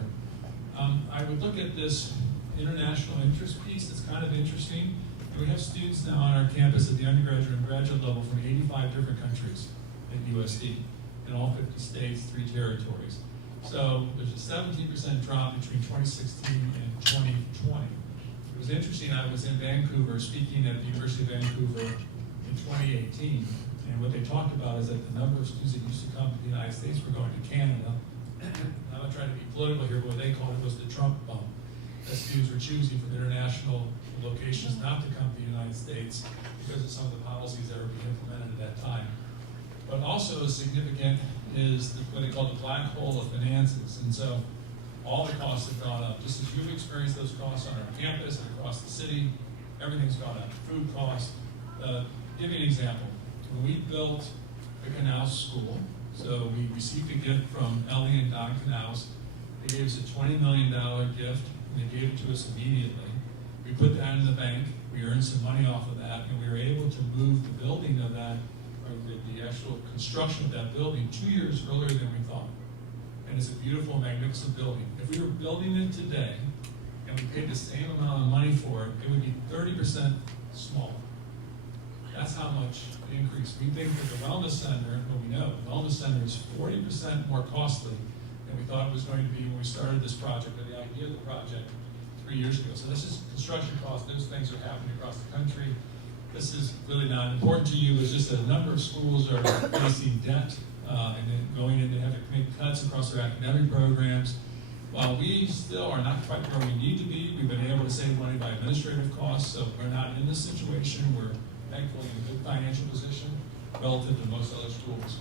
I would look at this international interest piece. That's kind of interesting. We have students now on our campus at the undergraduate and graduate level from 85 different countries at USD, in all 50 states, 3 territories. So there's a 17% drop between 2016 and 2020. It was interesting, I was in Vancouver speaking at the University of Vancouver in 2018, and what they talked about is that the number of students that used to come to the United States were going to Canada. I'm not trying to be political here, but what they called it was the Trump bump. That students were choosing from international locations not to come to the United States because of some of the policies that were being implemented at that time. But also significant is what they call the black hole of finances. And so all the costs have gone up. Just as you've experienced those costs on our campus and across the city, everything's gone up. Food costs. Give you an example. When we built the Canals School, so we received a gift from Ellie and Don Canals. They gave us a $20 million gift, and they gave it to us immediately. We put that in the bank. We earned some money off of that, and we were able to move the building of that, or the actual construction of that building 2 years earlier than we thought. And it's a beautiful, magnificent building. If we were building it today, and we paid the same amount of money for it, it would be 30% smaller. That's how much it increased. We think that the Wellness Center, well, we know, the Wellness Center is 40% more costly than we thought it was going to be when we started this project, or the idea of the project 3 years ago. So this is construction costs. Those things are happening across the country. This is really not important to you. It's just that a number of schools are facing debt and then going in to have to make cuts across their academic programs. while we still are not quite where we need to be, we've been able to save money by administrative costs, so we're not in this situation. We're thankfully in a good financial position relative to most other schools.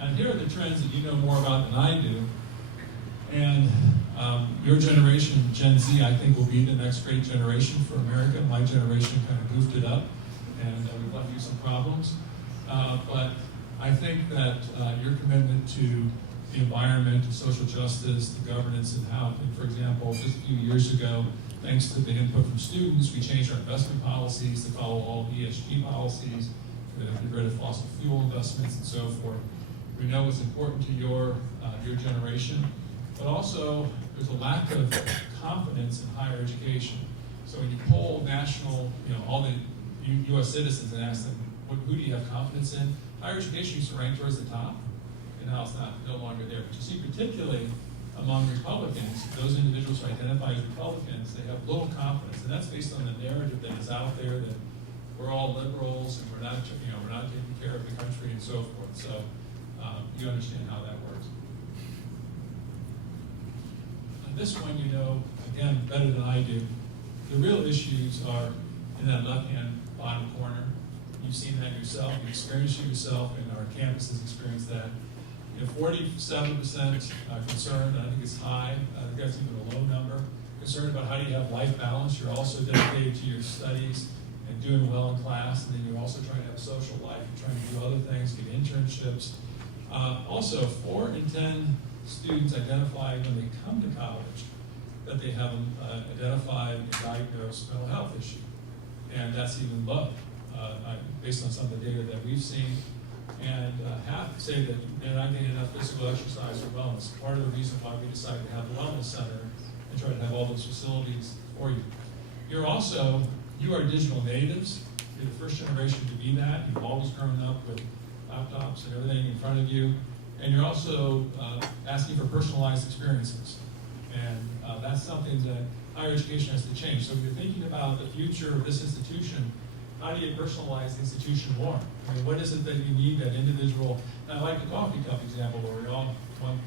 And here are the trends that you know more about than I do. And your generation, Gen Z, I think will be the next great generation for America. My generation kind of goofed it up, and we've left you some problems. But I think that your commitment to the environment, to social justice, to governance, and how, for example, just a few years ago, thanks to the input from students, we changed our investment policies to follow all ESG policies, to get rid of fossil fuel investments and so forth. We know it's important to your generation, but also there's a lack of confidence in higher education. So when you poll national, all the U.S. citizens and ask them, who do you have confidence in? Higher education used to rank towards the top, and now it's no longer there. But you see, particularly among Republicans, those individuals who identify as Republicans, they have little confidence, and that's based on the narrative that is out there that we're all liberals and we're not taking care of the country and so forth. So you understand how that works. On this one, you know, again, better than I do. The real issues are in that left-hand bottom corner. You've seen that yourself. You experienced it yourself, and our campus has experienced that. 47% concerned. I think it's high. I think that's even a low number. Concerned about how do you have life balance. You're also dedicated to your studies and doing well in class, and then you're also trying to have a social life. You're trying to do other things, get internships. Also, 4 in 10 students identify when they come to college that they have identified and diagnosed mental health issue, and that's even low based on some of the data that we've seen. And half say that they're not getting enough physical exercise or wellness. Part of the reason why we decided to have the wellness center and try to have all those facilities for you. You are digital natives. You're the first generation to be that. You've always grown up with laptops and everything in front of you. And you're also asking for personalized experiences. And that's something that higher education has to change. So if you're thinking about the future of this institution, how do you personalize the institution more? I mean, what is it that you need, that individual? And I like the coffee cup example where we all want,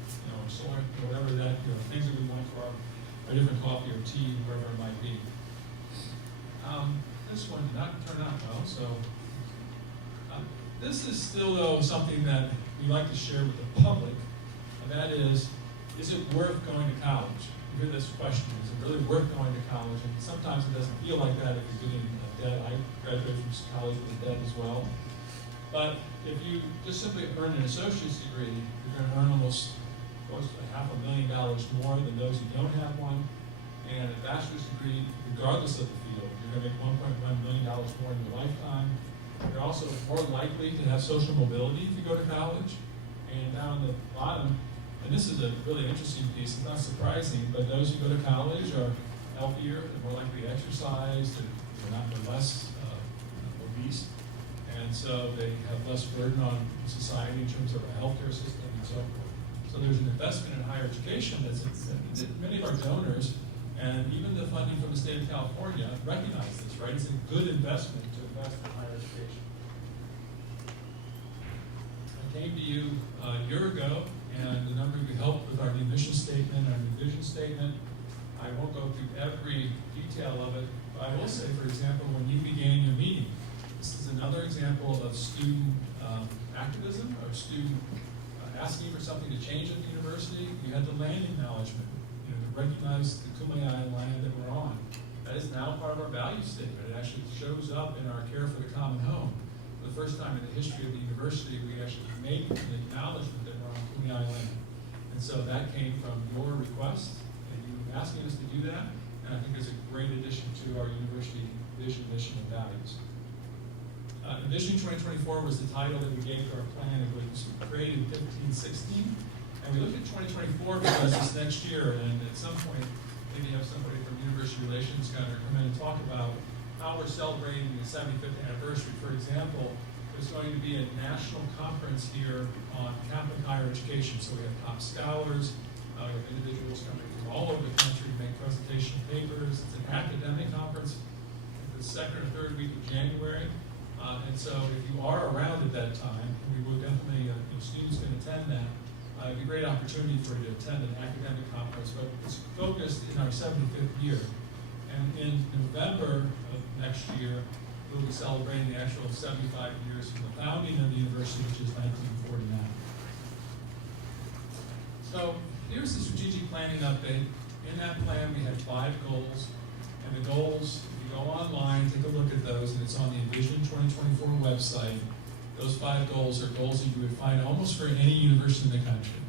soy, whatever that, things that we want for our different coffee or tea, wherever it might be. This one did not turn out well, so this is still, though, something that we like to share with the public, and that is it worth going to college? You hear this question, is it really worth going to college? And sometimes it doesn't feel like that if you're getting a debt. I graduated from college with a debt as well. But if you just simply earn an associate's degree, you're going to earn almost close to $500,000 more than those who don't have one. And a bachelor's degree, regardless of the field, you're going to make $1.1 million more in your lifetime. You're also more likely to have social mobility if you go to college. And down the bottom, and this is a really interesting piece, it's not surprising, but those who go to college are healthier, they're more likely to exercise, they're less obese, and so they have less burden on society in terms of our healthcare system and so forth. So there's an investment in higher education that many of our donors and even the funding from the state of California recognize this, right? It's a good investment to invest in higher education. I came to you a year ago, and the number we helped with our new mission statement, our new vision statement. I won't go through every detail of it, but I will say, for example, when you began your meeting, this is another example of student activism or student asking for something to change at the university. You had the land acknowledgement, to recognize the Kumeyaay land that we're on. That is now part of our value statement. It actually shows up in our care for the common home. For the first time in the history of the university, we actually made an acknowledgement that we're on Kumeyaay land. And so that came from your request, and you asking us to do that, and I think it's a great addition to our university vision, mission, and values. Vision 2024 was the title that we gave to our plan. It was created in 15-16, and we looked at 2024 because it's next year, and at some point, maybe have somebody from University Relations kind of come in and talk about how we're celebrating the 75th anniversary. For example, there's going to be a national conference here on Catholic higher education. So we have top scholars, we have individuals coming from all over the country to make presentation papers. It's an academic conference the second or third week of January. And so if you are around at that time, we will definitely, students can attend that. It'd be a great opportunity for you to attend an academic conference, but it's focused in our 75th year. And in November of next year, we'll be celebrating the actual 75 years from the founding of the university, which is 1949. So here's the strategic planning update. In that plan, we had 5 goals. And the goals, if you go online, take a look at those, and it's on the Envision 2024 website. Those 5 goals are goals that you would find almost for any university in the country.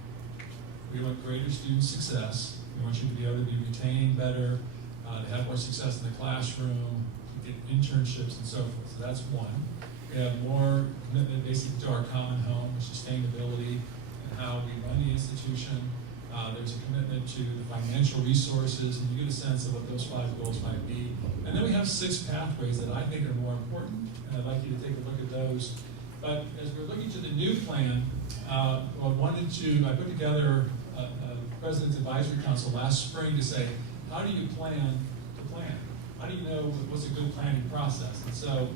We want greater student success. We want you to be able to be retained better, to have more success in the classroom, to get internships and so forth. So that's one. We have more commitment basically to our common home, sustainability, and how we run the institution. There's a commitment to the financial resources, and you get a sense of what those 5 goals might be. And then we have 6 pathways that I think are more important, and I'd like you to take a look at those. But as we're looking to the new plan, I put together a President's Advisory Council last spring to say, how do you plan to plan? How do you know what's a good planning process? And so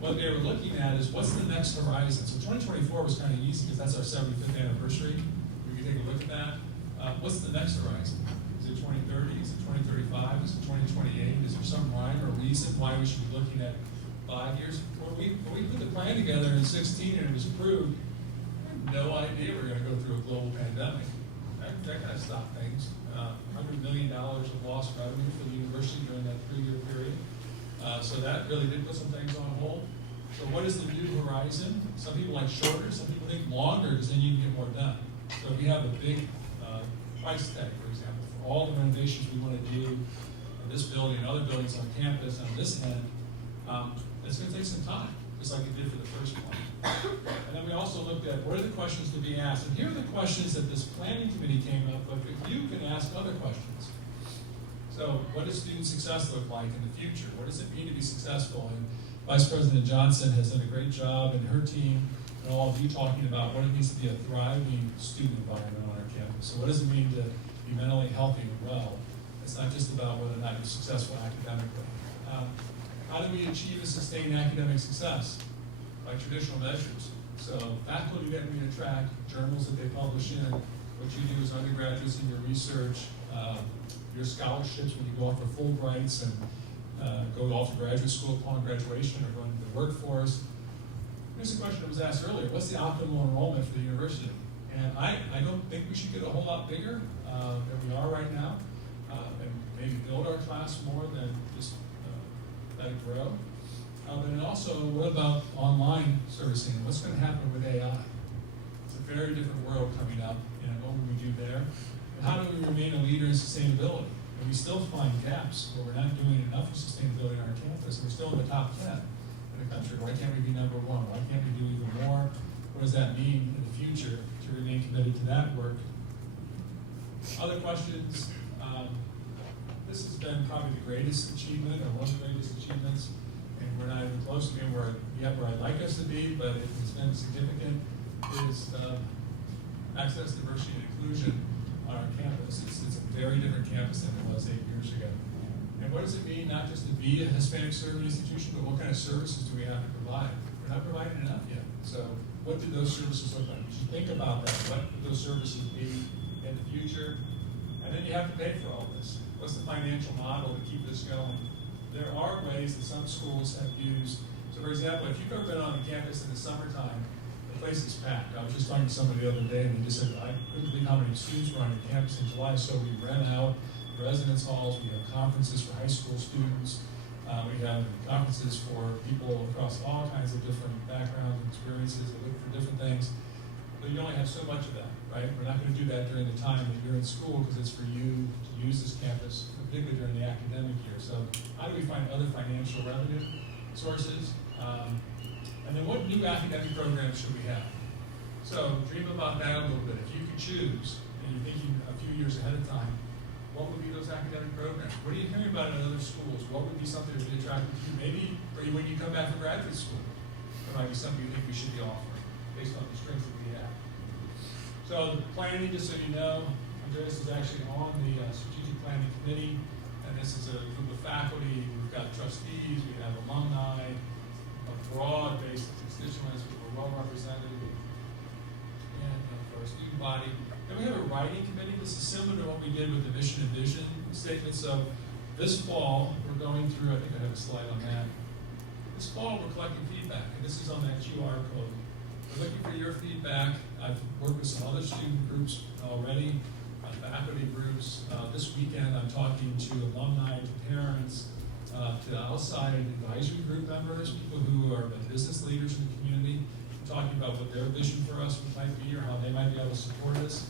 what they were looking at is what's the next horizon? So 2024 was kind of easy because that's our 75th anniversary. We can take a look at that. What's the next horizon? Is it 2030? Is it 2035? Is it 2028? Is there some rhyme or reason why we should be looking at 5 years? When we put the plan together in 2016 and it was approved, we had no idea we were going to go through a global pandemic. That kind of stopped things. $100 million of lost revenue for the university during that 3-year period. So that really did put some things on hold. So what is the new horizon? Some people like shorter, some people think longer because then you can get more done. So we have a big price tag, for example, for all the renovations we want to do in this building and other buildings on campus on this end. It's going to take some time, just like it did for the first one. And then we also looked at what are the questions to be asked. And here are the questions that this planning committee came up with, but you can ask other questions. So what does student success look like in the future? What does it mean to be successful? And Vice President Johnson has done a great job, and her team and all of you talking about what it means to be a thriving student environment on our campus. So what does it mean to be mentally healthy and well? It's not just about whether or not you're successful academically. How do we achieve and sustain academic success? By traditional measures. So faculty that we attract, journals that they publish in, what you do as undergraduates in your research, your scholarships when you go off for Fulbrights and go off to graduate school upon graduation or run the workforce. Here's a question that was asked earlier. What's the optimal enrollment for the university? And I don't think we should get a whole lot bigger than we are right now, and maybe build our class more than just let it grow. But then also, what about online servicing? What's going to happen with AI? It's a very different world coming up, and what will we do there? And how do we remain a leader in sustainability? And we still find gaps where we're not doing enough for sustainability on our campus, and we're still in the top 10 in the country. Why can't we be number 1? Why can't we do even more? What does that mean in the future to remain committed to that work? Other questions? This has been probably the greatest achievement, or one of the greatest achievements, and we're not even close to being where I'd like us to be, but it's been significant, is access, diversity, and inclusion on our campus. It's a very different campus than it was 8 years ago. And what does it mean not just to be a Hispanic serving institution, but what kind of services do we have to provide? We're not providing enough yet. So what do those services look like? You should think about that. What would those services be in the future? And then you have to pay for all this. What's the financial model to keep this going? There are ways that some schools have used. So for example, if you've ever been on the campus in the summertime, the place is packed. I was just talking to somebody the other day, and they just said, I couldn't believe how many students were on the campus in July, so we rent out residence halls, we have conferences for high school students, we have conferences for people across all kinds of different backgrounds and experiences that look for different things. But you only have so much of that, right? We're not going to do that during the time that you're in school because it's for you to use this campus, particularly during the academic year. So how do we find other financial revenue sources? And then what new academic programs should we have? So dream about that a little bit. If you could choose, and you're thinking a few years ahead of time, what would be those academic programs? What are you hearing about in other schools? What would be something that would be attractive to you? Maybe when you come back from graduate school, there might be something you think we should be offering based on the strengths that we have. So the planning, just so you know, Andreas is actually on the strategic planning committee, and this is a group of faculty. We've got trustees, we have alumni, a broad base of constituents. We're well represented, and of for our student body. Then we have a writing committee. This is similar to what we did with the mission and vision statement. So this fall, we're going through, I think I have a slide on that. This fall, we're collecting feedback, and this is on that QR code. We're looking for your feedback. I've worked with some other student groups already, faculty groups. This weekend, I'm talking to alumni, to parents, to outside advisory group members, people who are business leaders in the community, talking about what their vision for us might be or how they might be able to support us.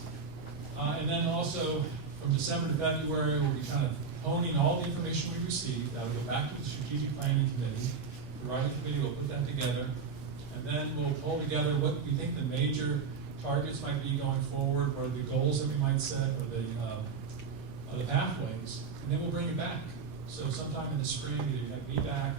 And then also, from December to February, we'll be kind of honing all the information we receive. That will go back to the strategic planning committee. The writing committee will put that together. And then we'll pull together what we think the major targets might be going forward, what are the goals that we might set, or the pathways, and then we'll bring it back. So sometime in the spring, either you have me back,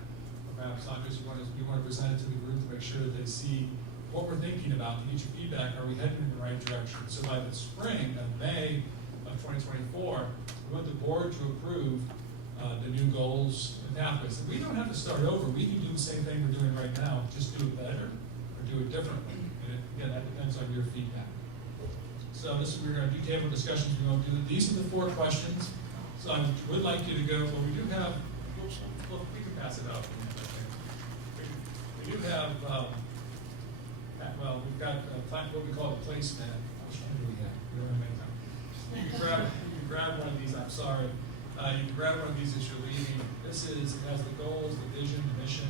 or perhaps Andres, we want to present it to the group to make sure that they see what we're thinking about, to get your feedback. Are we heading in the right direction? So by the spring, of May of 2024, we want the board to approve the new goals and pathways. And we don't have to start over. We can do the same thing we're doing right now, just do it better or do it differently. And again, that depends on your feedback. So this is, we're going to do table discussions. We're going to do these are the 4 questions. So I would like you to go, well, we do have, well, we can pass it out. We do have, well, we've got what we call a placemat. How much time do we have? We don't have any time. You can grab one of these, I'm sorry. You can grab one of these as you're leaving. This is, it has the goals, the vision, the mission.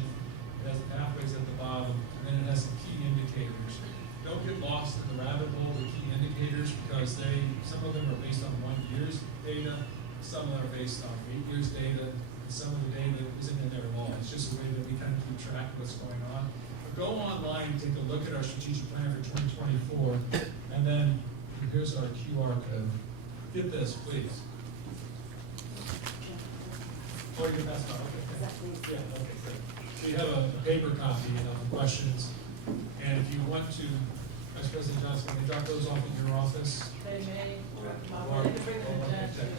It has the pathways at the bottom, and then it has some key indicators. Don't get lost in the rabbit hole of the key indicators because some of them are based on 1 year's data, some of them are based on 8 years' data, and some of the data isn't in there at all. It's just a way that we kind of keep track of what's going on. But go online and take a look at our strategic plan for 2024, and then here's our QR code. Get this, please. Oh, you can pass it on, okay. Yeah, okay, good. So you have a paper copy of the questions, and if you want to, Vice President Johnson, can you drop those off in your office? They may, or they can bring them to Jen.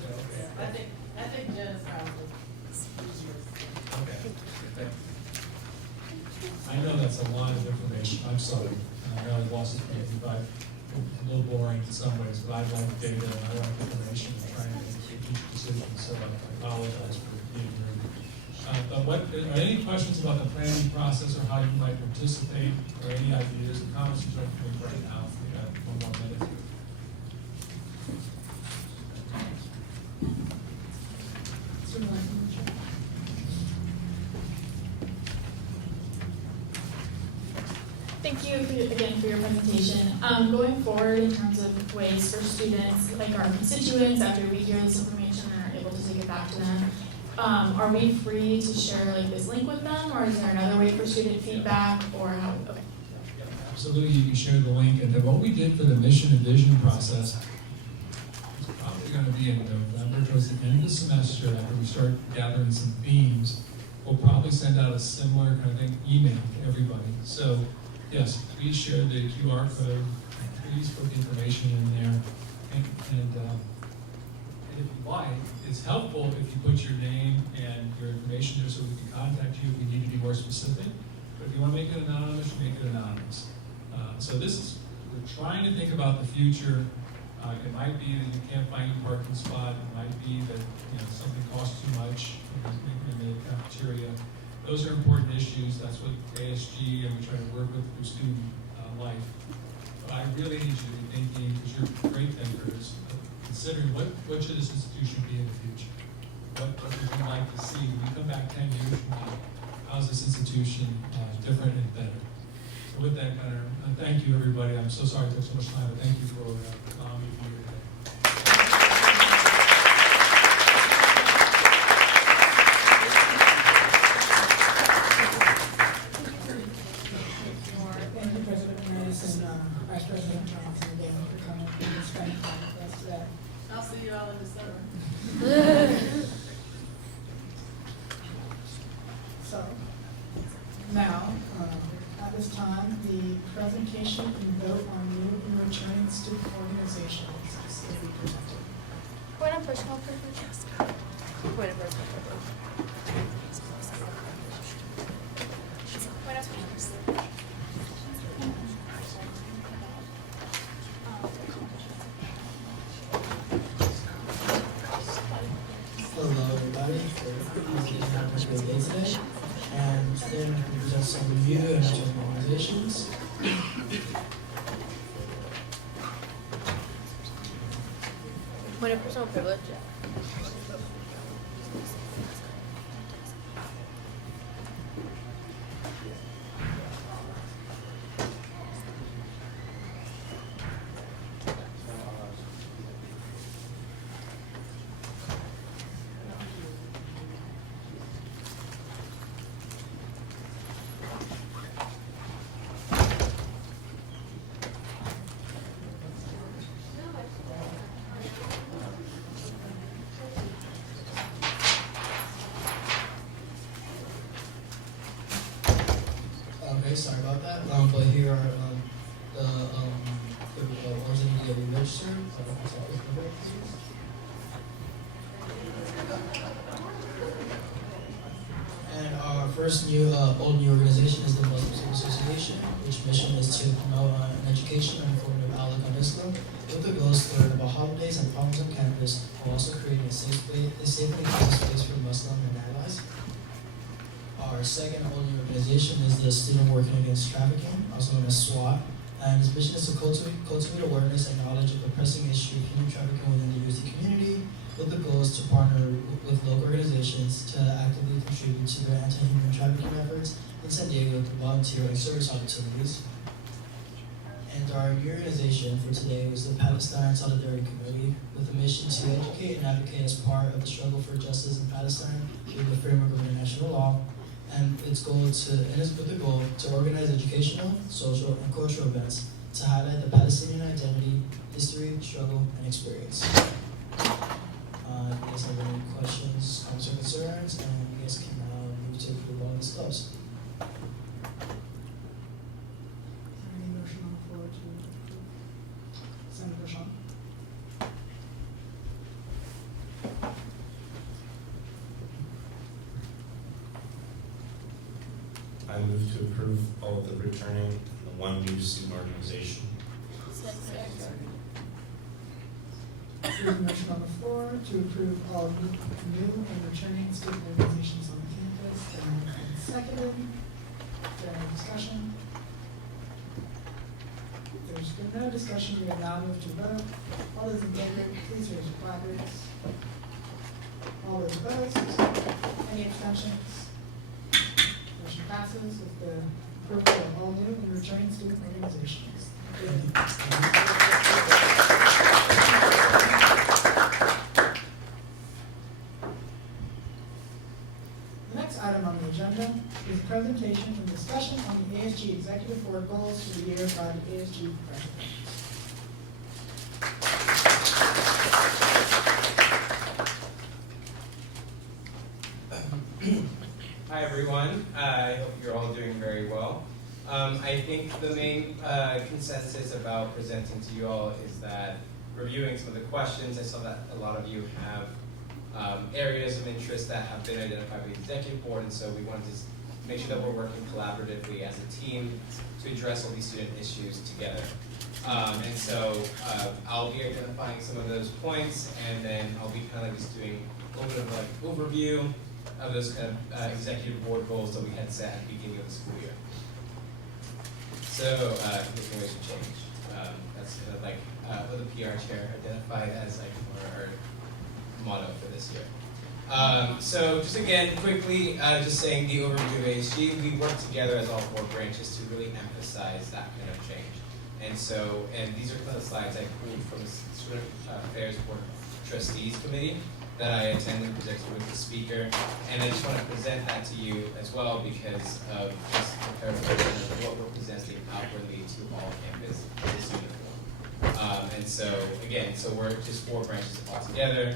I think Jen's house is easier. Okay, thank you. I know that's a lot of information, I'm sorry. I know I lost it, but a little boring in some ways, but I like data, and I like information, and trying to make each decision, so I apologize for being rude. But are there any questions about the planning process or how you might participate, or any ideas or comments you'd like to make right now? We have 1 more minute. Thank you again for your presentation. Going forward in terms of ways for students, like our constituents, after we hear this information and are able to take it back to them, are we free to share like this link with them, or is there another way for student feedback, or how? Okay. Yeah, absolutely, you can share the link. And then what we did for the mission and vision process is probably going to be in November, towards the end of the semester, after we start gathering some themes. We'll probably send out a similar kind of thing, email to everybody. So yes, please share the QR code. Please put the information in there. And if you like, it's helpful if you put your name and your information there so we can contact you if we need to be more specific. But if you want to make it anonymous, make it anonymous. So this is, we're trying to think about the future. It might be that you can't find a parking spot. It might be that something costs too much in the cafeteria. Those are important issues. That's what ASG and we try to work with through student life. But I really need you to be thinking, because you're great thinkers, considering what should this institution be in the future? What would you like to see when we come back 10 years from now? How's this institution different and better? So with that, Gunnar, thank you everybody. I'm so sorry it took so much time, but thank you for allowing me to be here today. Thank you, President Harris and Vice President Johnson again for coming and spending time with us today. I'll see you all in December. So, now, at this time, the presentation and vote on new and returning student organizations is to be presented. Point of personal privilege. Point of personal privilege. Point of everybody for having a great day today. And today I'm going to present some review and internal organizations. Point of personal privilege. Okay, sorry about that. But here are the ones that need to be registered. And our first all-new organization is the Muslim Student Association, which mission is to promote an education and informative outlook on Islam, with the goals to learn about holidays and problems on campus, while also creating a safe and inclusive space for Muslim and allies. Our second all-new organization is the Student Working Against Trafficking, also known as SWAT, and its mission is to cultivate awareness and knowledge of the pressing issue of human trafficking within the USD community, with the goals to partner with local organizations to actively contribute to their anti-human trafficking efforts in San Diego through volunteer and service opportunities. And our new organization for today was the Palestine Solidarity Committee, with a mission to educate and advocate as part of the struggle for justice in Palestine through the framework of international law. And its with the goal to organize educational, social, and cultural events to highlight the Palestinian identity, history, struggle, and experience. If you guys have any questions, comments, or concerns, and you guys can move to approve all these clubs. Is there any motion on the floor to approve? Senator Shaw? I move to approve all of the returning and the one new student organization. There's a motion on the floor to approve all new and returning student organizations on the campus, and seconded. Is there any discussion? If there's been no discussion, we will now move to vote. All those in favor, please raise your placards. All those opposed? Any abstentions? Motion passes with the approval of all new and returning student organizations. The next item on the agenda is a presentation and discussion on the ASG Executive Board goals for the year by the ASG President. Hi everyone, I hope you're all doing very well. I think the main consensus about presenting to you all is that reviewing some of the questions, I saw that a lot of you have areas of interest that have been identified by the executive board, and so we wanted to make sure that we're working collaboratively as a team to address all these student issues together. And so I'll be identifying some of those points, and then I'll be kind of like just doing a little bit of like overview of those kind of executive board goals that we had set at the beginning of the school year. So, continuation change. That's kind of like what the PR chair identified as like our motto for this year. So just again, quickly, just saying the overview of ASG, we work together as all four branches to really emphasize that kind of change. And so, and these are kind of slides I pulled from the Student Affairs Board Trustees Committee that I attended, presented with the speaker, and I just want to present that to you as well because of just the clarification of what we're presenting outwardly to all campus this uniform. And so again, so we're just four branches all together.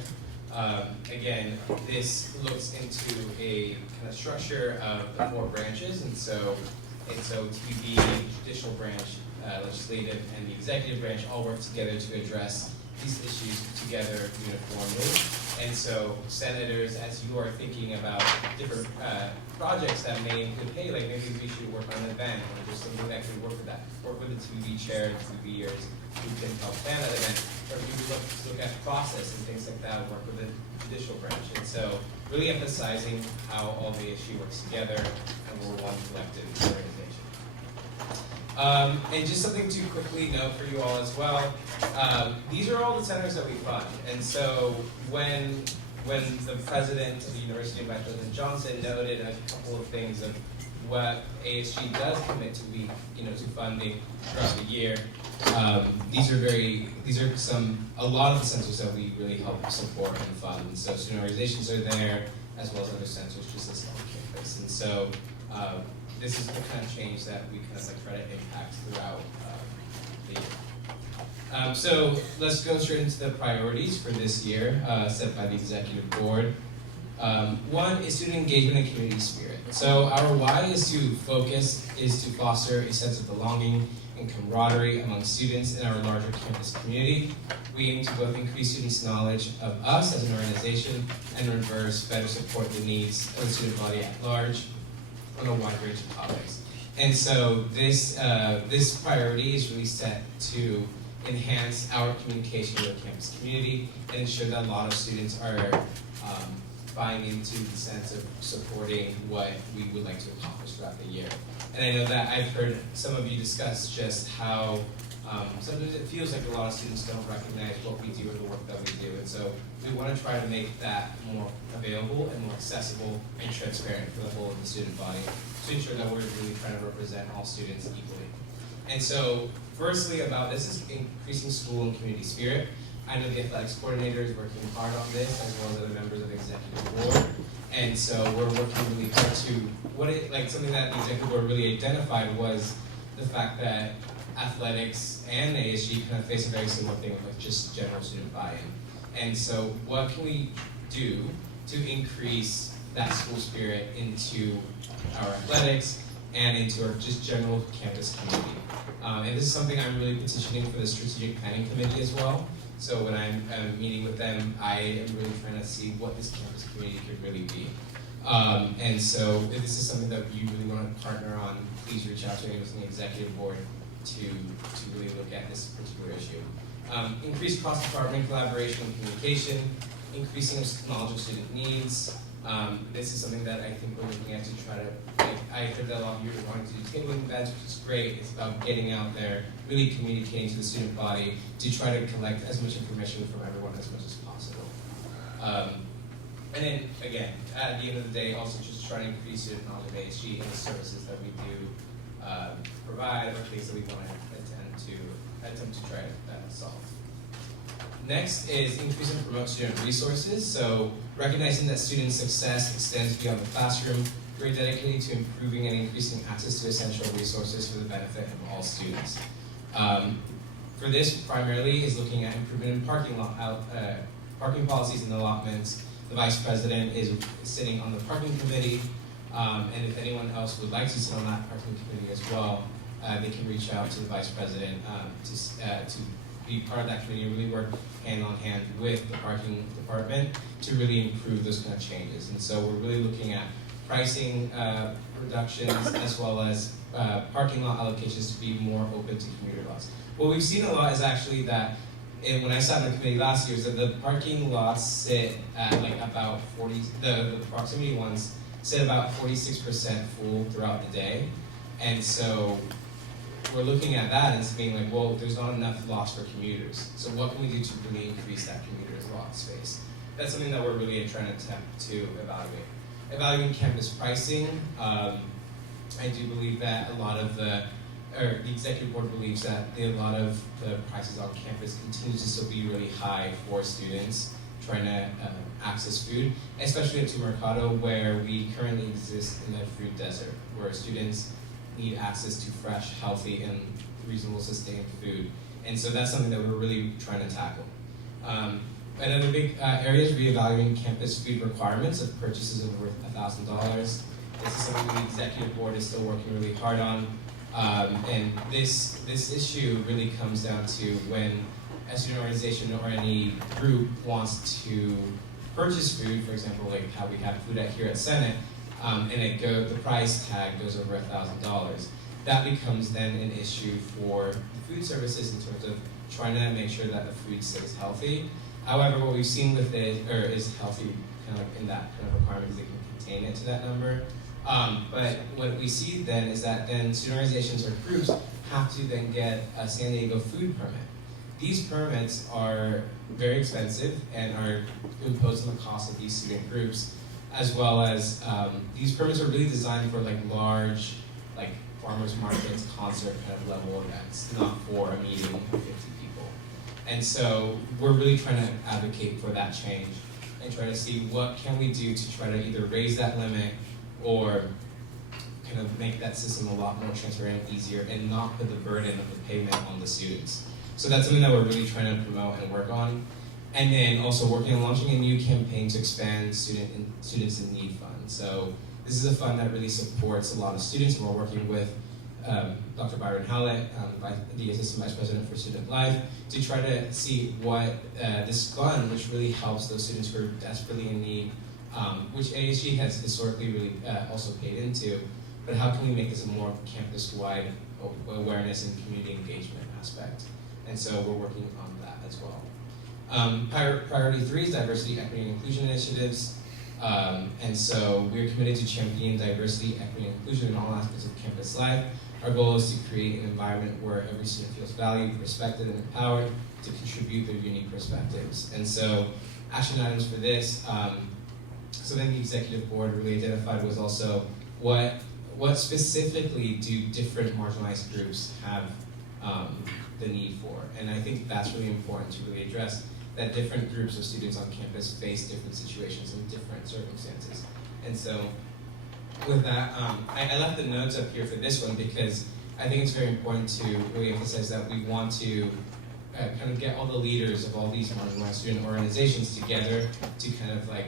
Again, this looks into a kind of structure of the four branches, and so TB, judicial branch, legislative, and the executive branch all work together to address these issues together uniformly. And so senators, as you are thinking about different projects that may include, hey, like maybe we should work on an event, or there's something that can work with that. Work with the TV chair, TVers, who can help plan that event. or we would look at process and things like that, work with the judicial branch. And so really emphasizing how all the ASG works together and we're one collective organization. And just something to quickly note for you all as well, these are all the centers that we fund. And so when the president of the University and Vice President Johnson noted a couple of things of what ASG does commit to to funding throughout the year, these are a lot of the centers that we really help support and fund. And so student organizations are there, as well as other centers just listed on campus. And so this is the kind of change that we kind of try to impact throughout the year. So let's go straight into the priorities for this year set by the executive board. One is student engagement and community spirit. So our why is to foster a sense of belonging and camaraderie among students in our larger campus community. We aim to both increase students' knowledge of us as an organization and better support the needs of the student body at large on a wide range of topics. And so this priority is really set to enhance our communication with the campus community and ensure that a lot of students are buying into the sense of supporting what we would like to accomplish throughout the year. And I know that I've heard some of you discuss just how sometimes it feels like a lot of students don't recognize what we do or the work that we do. And so we want to try to make that more available and more accessible and transparent for the whole of the student body to ensure that we're really trying to represent all students equally. And so firstly about this is increasing school and community spirit. I know the athletics coordinator is working hard on this, as well as other members of the executive board. And so we're working really hard to, something that the executive board really identified was the fact that athletics and ASG kind of face a very similar thing with just general student buy-in. And so what can we do to increase that school spirit into our athletics and into our just general campus community? And this is something I'm really petitioning for the strategic planning committee as well. So when I'm meeting with them, I am really trying to see what this campus community could really be. And so if this is something that you really want to partner on, please reach out to me within the executive board to really look at this particular issue. Increased cross-department collaboration and communication, increasing knowledge of student needs. This is something that I think we're looking at to try to, I heard that a lot of you are wanting to do tabling events, which is great. It's about getting out there, really communicating to the student body to try to collect as much information from everyone as much as possible. And then, again, at the end of the day, also just trying to increase student knowledge of ASG and the services that we do provide or things that we want to attempt to try to solve. Next is increase and promote student resources. So recognizing that student success extends beyond the classroom, we're dedicated to improving and increasing access to essential resources for the benefit of all students. For this, primarily, is looking at improvement in parking policies and allotments. The Vice President is sitting on the parking committee, and if anyone else would like to sit on that parking committee as well, they can reach out to the Vice President to be part of that committee and really work hand on hand with the parking department to really improve those kind of changes. And so we're really looking at pricing reductions as well as parking lot allocations to be more open to commuter lots. What we've seen a lot is actually that, when I sat on the committee last year, is that the parking lots sit at about 40, the proximity ones sit about 46% full throughout the day. And so we're looking at that and it's being like, well, there's not enough lots for commuters. So what can we do to really increase that commuter's lot space? That's something that we're really trying to attempt to evaluate. Evaluating campus pricing, I do believe that the executive board believes that a lot of the prices on campus continue to still be really high for students trying to access food, especially at Mercado, where we currently exist in a food desert, where students need access to fresh, healthy, and reasonable sustained food. And so that's something that we're really trying to tackle. Another big area is reevaluating campus food requirements of purchases of worth $1,000. This is something the executive board is still working really hard on. And this issue really comes down to when a student organization or any group wants to purchase food, for example, like how we have food here at Senate, and the price tag goes over $1,000. That becomes then an issue for food services in terms of trying to make sure that the food stays healthy. However, what we've seen with it, or is healthy, kind of like in that kind of requirement, is they can contain it to that number. But what we see then is that then student organizations or groups have to then get a San Diego food permit. These permits are very expensive and are imposed on the cost of these student groups, as well as these permits are really designed for like large, like farmers markets, concert kind of level events, not for a meeting of 50 people. And so we're really trying to advocate for that change and try to see what can we do to try to either raise that limit or kind of make that system a lot more transparent and easier and not put the burden of the payment on the students. So that's something that we're really trying to promote and work on. And then also working on launching a new campaign to expand Students in Need Fund. So this is a fund that really supports a lot of students, and we're working with Dr. Byron Howlett, the Assistant Vice President for Student Life, to try to see what this fund, which really helps those students who are desperately in need, which ASG has historically really also paid into, but how can we make this a more campus-wide awareness and community engagement aspect? And so we're working on that as well. Priority 3 is diversity, equity, and inclusion initiatives. And so we're committed to championing diversity, equity, and inclusion in all aspects of campus life. Our goal is to create an environment where every student feels valued, respected, and empowered to contribute their unique perspectives. And so action items for this, so then the executive board really identified was also what specifically do different marginalized groups have the need for. And I think that's really important to really address that different groups of students on campus face different situations and different circumstances. And so with that, I left the notes up here for this one because I think it's very important to really emphasize that we want to kind of get all the leaders of all these marginalized student organizations together to kind of like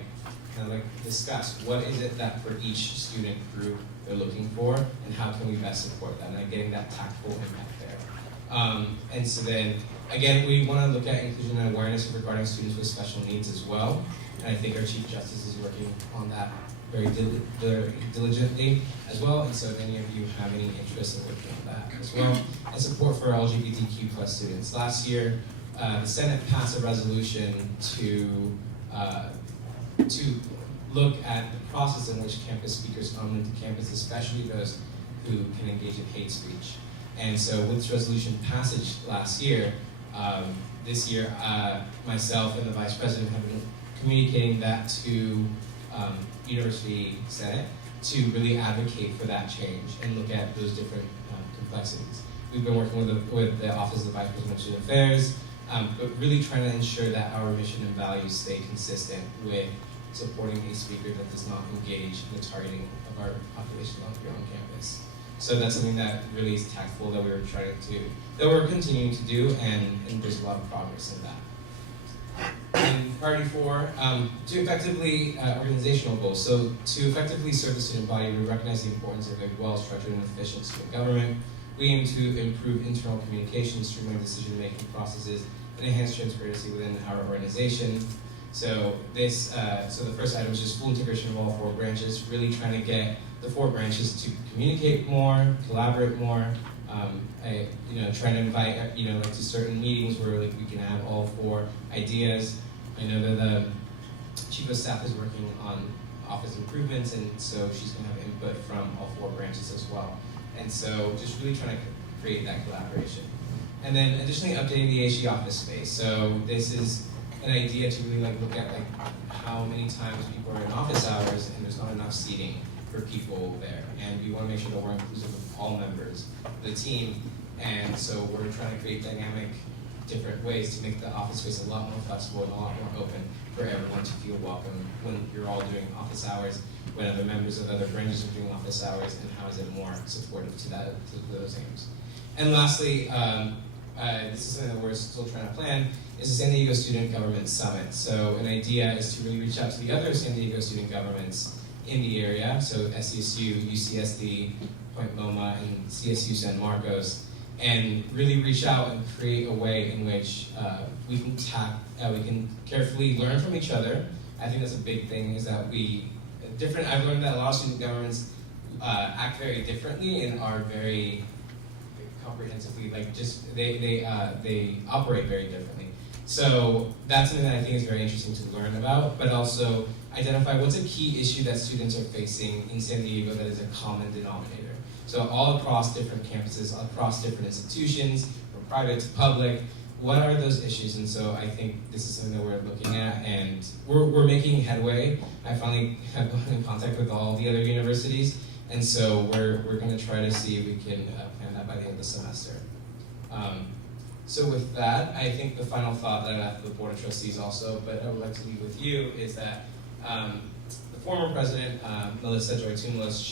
discuss what is it that for each student group they're looking for and how can we best support that and getting that tactful impact there. And so then, again, we want to look at inclusion and awareness regarding students with special needs as well. And I think our Chief Justice is working on that very diligently as well. And so if any of you have any interest in working on that as well. And support for LGBTQ plus students. Last year, the Senate passed a resolution to look at the process in which campus speakers come into campus, especially those who can engage in hate speech. And so with this resolution passage last year, this year, myself and the Vice President have been communicating that to University Senate to really advocate for that change and look at those different complexities. We've been working with the Office of the Vice President of Student Affairs, but really trying to ensure that our mission and values stay consistent with supporting a speaker that does not engage in the targeting of our population here on campus. So that's something that really is tactful that we're continuing to do, and there's a lot of progress in that. And priority 4, to effectively, organizational goals. So to effectively serve the student body, we recognize the importance of a well-structured and efficient student government. We aim to improve internal communication, streamline decision-making processes, and enhance transparency within our organization. So this, so the first item is just full integration of all 4 branches, really trying to get the 4 branches to communicate more, collaborate more, trying to invite, to certain meetings where we can have all 4 ideas. I know that the Chief of Staff is working on office improvements, and so she's going to have input from all 4 branches as well. And so just really trying to create that collaboration. And then additionally updating the ASG office space. So this is an idea to really look at how many times people are in office hours and there's not enough seating for people there. And we want to make sure that we're inclusive of all members of the team. And so we're trying to create dynamic, different ways to make the office space a lot more flexible and a lot more open for everyone to feel welcome when you're all doing office hours, when other members of other branches are doing office hours, and how is it more supportive to those aims. And lastly, this is something that we're still trying to plan, is the San Diego Student Government Summit. So an idea is to really reach out to the other San Diego student governments in the area, so SCSU, UCSD, Point Loma, and CSU San Marcos, and really reach out and create a way in which we can carefully learn from each other. I think that's a big thing, is that I've learned that a lot of student governments act very differently and are very comprehensively, like just they operate very differently. So that's something that I think is very interesting to learn about, but also identify what's a key issue that students are facing in San Diego that is a common denominator. So all across different campuses, all across different institutions, from private to public, what are those issues? And so I think this is something that we're looking at, and we're making headway. I finally have gone in contact with all the other universities, and so we're going to try to see if we can plan that by the end of the semester. So with that, I think the final thought that I have for the Board of Trustees also, but I would like to leave with you, is that the former president, Melissa Joy Tumlos,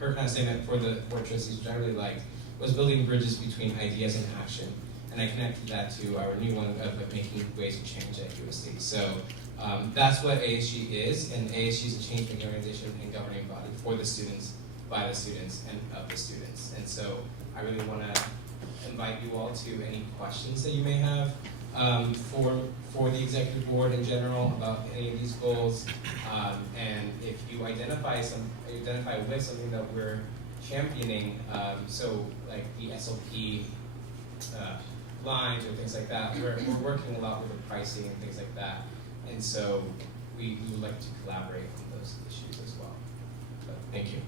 her kind of statement for the Board of Trustees, which I really liked, was building bridges between ideas and action. And I connected that to our new one of making waves of change at USD. So that's what ASG is, and ASG is a change-making organization and governing body for the students, by the students, and of the students. And so I really want to invite you all to any questions that you may have for the executive board in general about any of these goals. And if you identify with something that we're championing, so like the SLP lines or things like that, we're working a lot with the pricing and things like that. And so we would like to collaborate on those issues as well. So, thank you.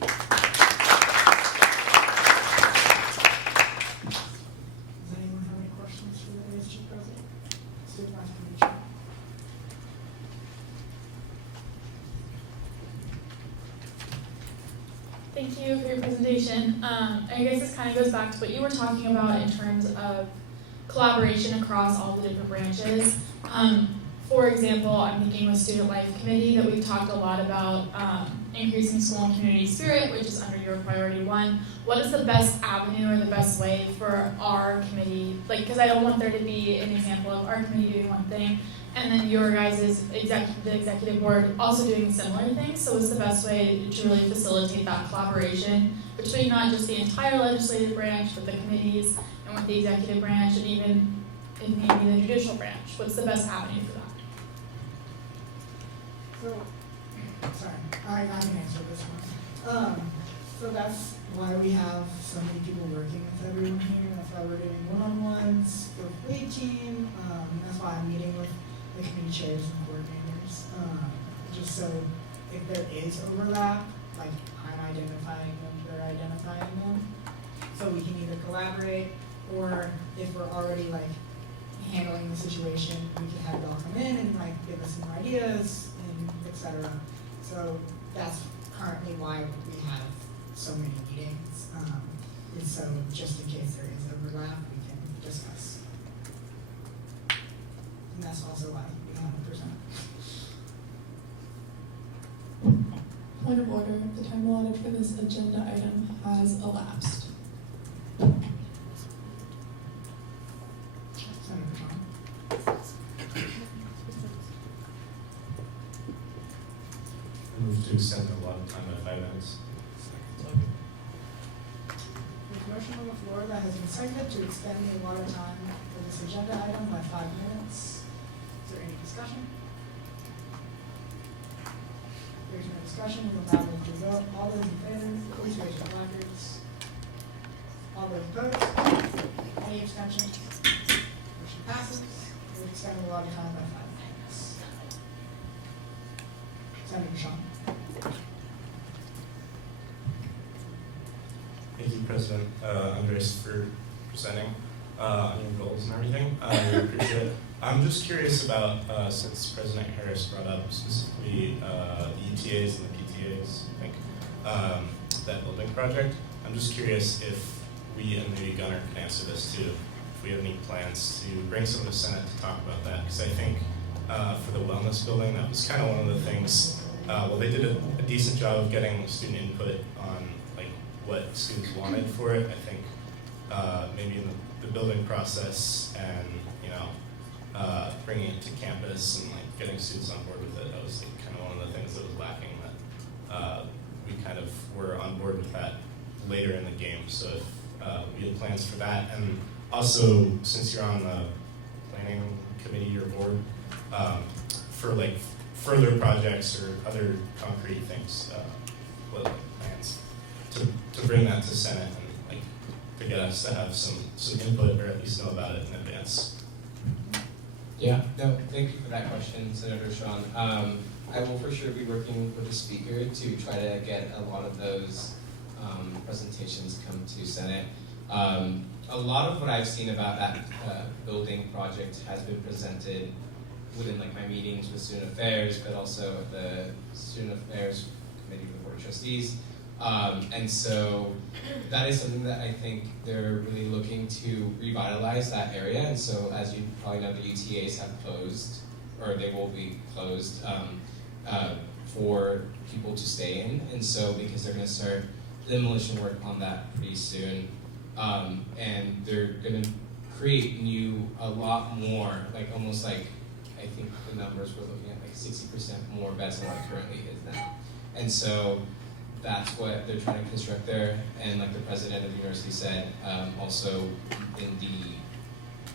Does anyone have any questions for the ASG president? Supervisor Mitchell? Thank you for your presentation. I guess this kind of goes back to what you were talking about in terms of collaboration across all the different branches. For example, I'm thinking with Student Life Committee that we've talked a lot about increasing school and community spirit, which is under your priority one. What is the best avenue or the best way for our committee? Like, because I don't want there to be an example of our committee doing one thing and then your guys' the executive board also doing similar things. So what's the best way to really facilitate that collaboration between not just the entire legislative branch, but the committees and with the executive branch and even in maybe the judicial branch? What's the best avenue for that? So, sorry, I can answer this one. So that's why we have so many people working with everyone here. That's why we're doing one-on-ones for the lead team. That's why I'm meeting with the committee chairs and coordinators. Just so if there is overlap, like I'm identifying them, they're identifying them. So we can either collaborate, or if we're already like handling the situation, we can have y'all come in and like give us some ideas and etc. So that's currently why we have so many meetings. And so just in case there is overlap, we can discuss. And that's also why we have a present. Point of order, the time allotted for this agenda item has elapsed. Senator John. I move to extend the allotted time by 5 minutes. There's a motion on the floor that has been seconded to extend the allotted time for this agenda item by 5 minutes. Is there any discussion? If there's no discussion, we'll now move to vote. All those in favor, please raise your placards. All those opposed? Any abstentions? Motion passes. We'll extend the allotted time by 5 minutes. Senator Shaw. Thank you, President Andres, for presenting on your goals and everything. I really appreciate it. I'm just curious about, since President Harris brought up specifically the ETAs and the PTAs, I think, that building project, I'm just curious if we, and maybe Gunnar can answer this too, if we have any plans to bring some of the Senate to talk about that, because I think for the wellness building, that was kind of one of the things, well, they did a decent job of getting student input on like what students wanted for it. I think maybe in the building process and, you know, bringing it to campus and like getting students on board with it, that was like, kind of one of the things that was lacking, that we kind of were on board with that later in the game. So if we had plans for that, and also since you're on the planning committee or board, for like further projects or other concrete things, what are the plans? to bring that to Senate and like to get us to have some input or at least know about it in advance. Yeah, no, thank you for that question, Senator Sean. I will for sure be working with the speaker to try to get a lot of those presentations come to Senate. A lot of what I've seen about that building project has been presented within like my meetings with Student Affairs, but also at the Student Affairs Committee of the Board of Trustees. And so that is something that I think they're really looking to revitalize that area. And so as you probably know, the UTAs have closed, or they will be closed for people to stay in. And so because they're going to start demolition work on that pretty soon, and they're going to create a lot more, like almost like, I think the numbers we're looking at like 60% more beds than what it currently is now. And so that's what they're trying to construct there. And like the president of the university said, also in the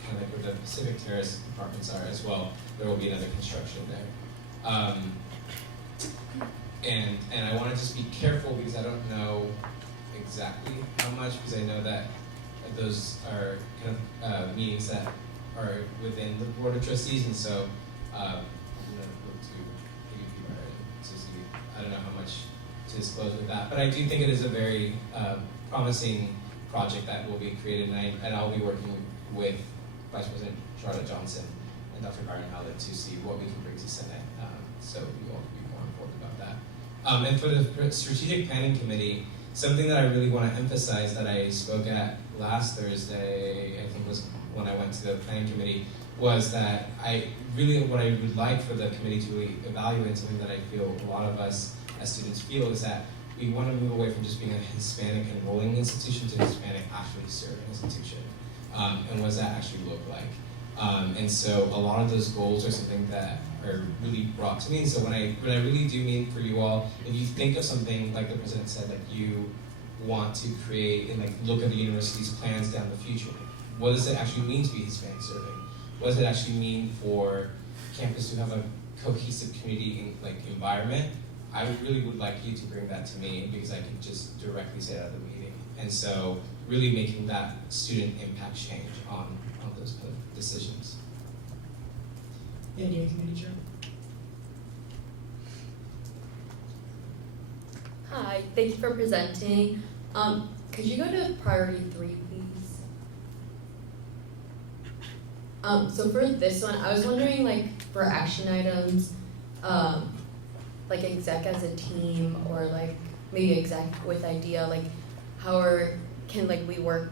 kind of like where the Pacific Terrace apartments are as well, there will be another construction there. And I want to just be careful because I don't know exactly how much, because I know that those are kind of meetings that are within the Board of Trustees, and so I'm going to look to AVP to see, I don't know how much to disclose with that, but I do think it is a very promising project that will be created, and I'll be working with Vice President Charlotte Johnson and Dr. Byron Howlett to see what we can bring to Senate, so we will be more informed about that. And for the Strategic Planning Committee, something that I really want to emphasize that I spoke at last Thursday, I think was when I went to the Planning Committee, was that what I would like for the committee to really evaluate, something that I feel a lot of us as students feel, is that we want to move away from just being a Hispanic enrolling institution to Hispanic actually serving institution. And what does that actually look like? And so a lot of those goals are something that are really brought to me. And so when I really do mean for you all, if you think of something like the president said, like you want to create and like look at the university's plans down the future, what does it actually mean to be Hispanic serving? What does it actually mean for campus to have a cohesive community environment? I really would like you to bring that to me because I can just directly say that at the meeting. And so really making that student impact change on those kind of decisions. NDA Committee Chair. Hi, thank you for presenting. Could you go to priority 3, please? So for this one, I was wondering, like, for action items, like exec as a team, or like maybe exec with idea, like how can we work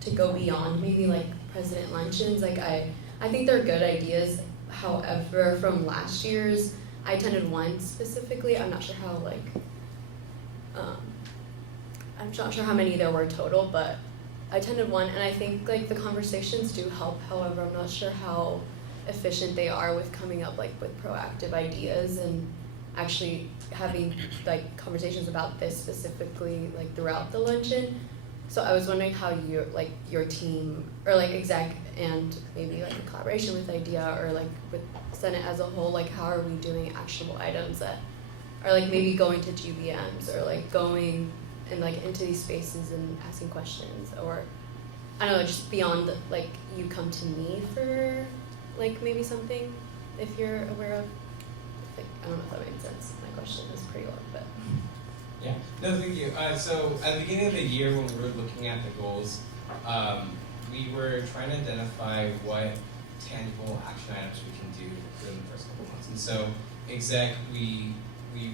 to go beyond maybe like president luncheons? Like I think they're good ideas. However, from last year's, I attended one specifically. I'm not sure how I'm not sure how many there were total, but I attended one, and I think like the conversations do help. However, I'm not sure how efficient they are with coming up like with proactive ideas and actually having like conversations about this specifically like throughout the luncheon. So I was wondering how your team or like exec and maybe like in collaboration with IDEA or like with Senate as a whole, like how are we doing actionable items that are like maybe going to GBMs or like going and like into these spaces and asking questions, or I don't know, just beyond like you come to me for like maybe something if you're aware of. Like, I don't know if that made sense. My question is pretty long, but. Yeah, no, thank you. So at the beginning of the year when we were looking at the goals, we were trying to identify what tangible action items we can do during the first couple months. And so exec, we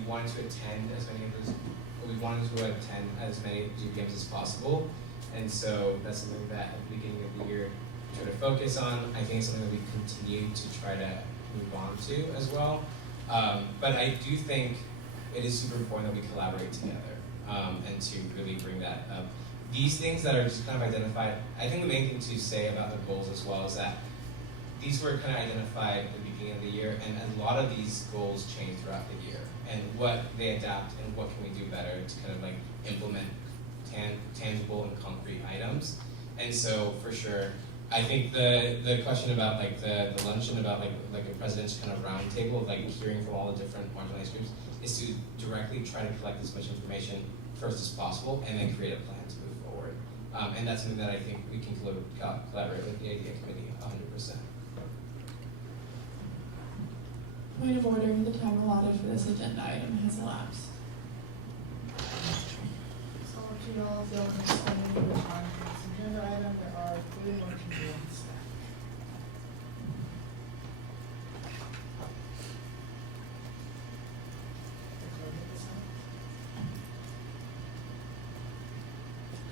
wanted to attend as many of those, we wanted to attend as many GPMs as possible. And so that's something that at the beginning of the year we try to focus on. I think it's something that we continue to try to move on to as well. But I do think it is super important that we collaborate together and to really bring that up. These things that are just kind of identified, I think the main thing to say about the goals as well is that these were kind of identified at the beginning of the year, and a lot of these goals change throughout the year, and what they adapt and what can we do better to kind of like implement tangible and concrete items. And so for sure, I think the question about like the luncheon about like a president's kind of round table of like hearing from all the different marginalized groups is to directly try to collect as much information first as possible and then create a plan to move forward. And that's something that I think we can collaborate with the ADA committee 100%. Point of order, the time allotted for this agenda item has elapsed. So if you all feel like spending your time on this agenda item, there are really more convenience staff.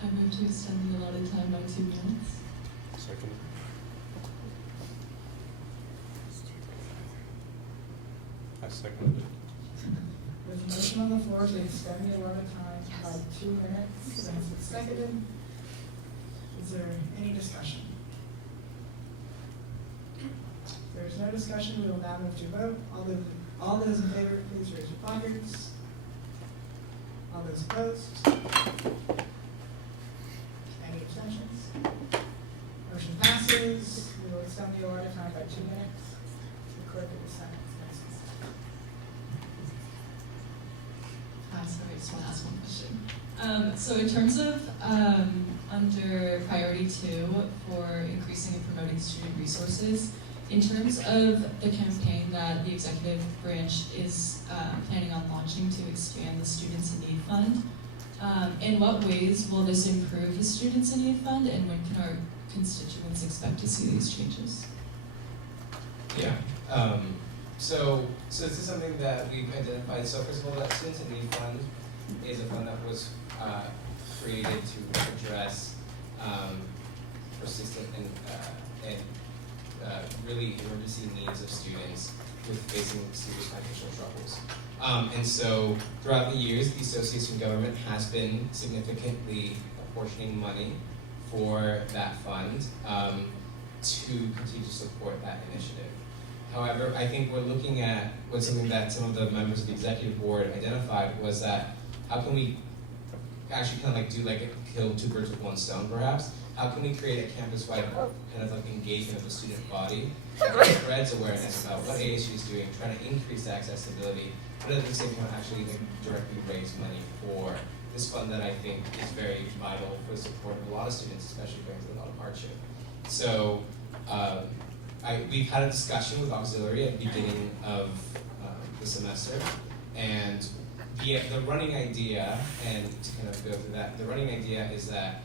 I move to extend the allotted time by 2 minutes. Second. I seconded it. There's a motion on the floor to extend the allotted time by 2 minutes, since it's seconded. Is there any discussion? If there's no discussion, we will now move to vote. All those in favor, please raise your placards. All those opposed? Any abstentions? Motion passes. We will extend the allotted time by 2 minutes. The clerk of the Senate is next. Hi, sorry, I just want to ask one question. So in terms of under priority 2 for increasing and promoting student resources, in terms of the campaign that the executive branch is planning on launching to expand the Students in Need Fund, in what ways will this improve the Students in Need Fund, and when can our constituents expect to see these changes? Yeah. So this is something that we've identified. So first of all, that Students in Need Fund is a fund that was created to address persistent and really emergency needs of students with facing serious financial troubles. And so throughout the years, the Association Government has been significantly apportioning money for that fund to continue to support that initiative. However, I think we're looking at what's something that some of the members of the executive board identified was that how can we actually kind of like do like kill 2 birds with 1 stone perhaps? How can we create a campus-wide kind of like engagement of the student body that spreads awareness about what ASG is doing, trying to increase accessibility, but at the same time actually like, directly raise money for this fund that I think is very vital for the support of a lot of students, especially going through a lot of hardship. So we've had a discussion with auxiliary at the beginning of the semester, and the running idea, and to kind of go through that, the running idea is that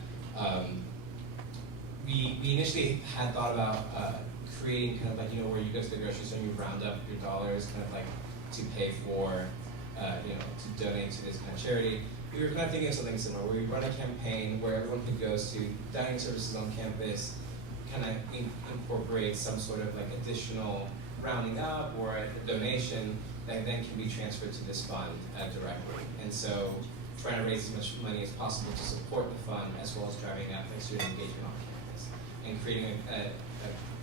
we initially had thought about creating kind of like, where you go to the grocery store and you round up your dollars kind of like to pay for, to donate to this kind of charity. We were kind of thinking of something similar, where we run a campaign where everyone who goes to dining services on campus kind of incorporate some sort of like additional rounding up or a donation that then can be transferred to this fund directly. And so trying to raise as much money as possible to support the fund as well as driving out like student engagement on campus and creating a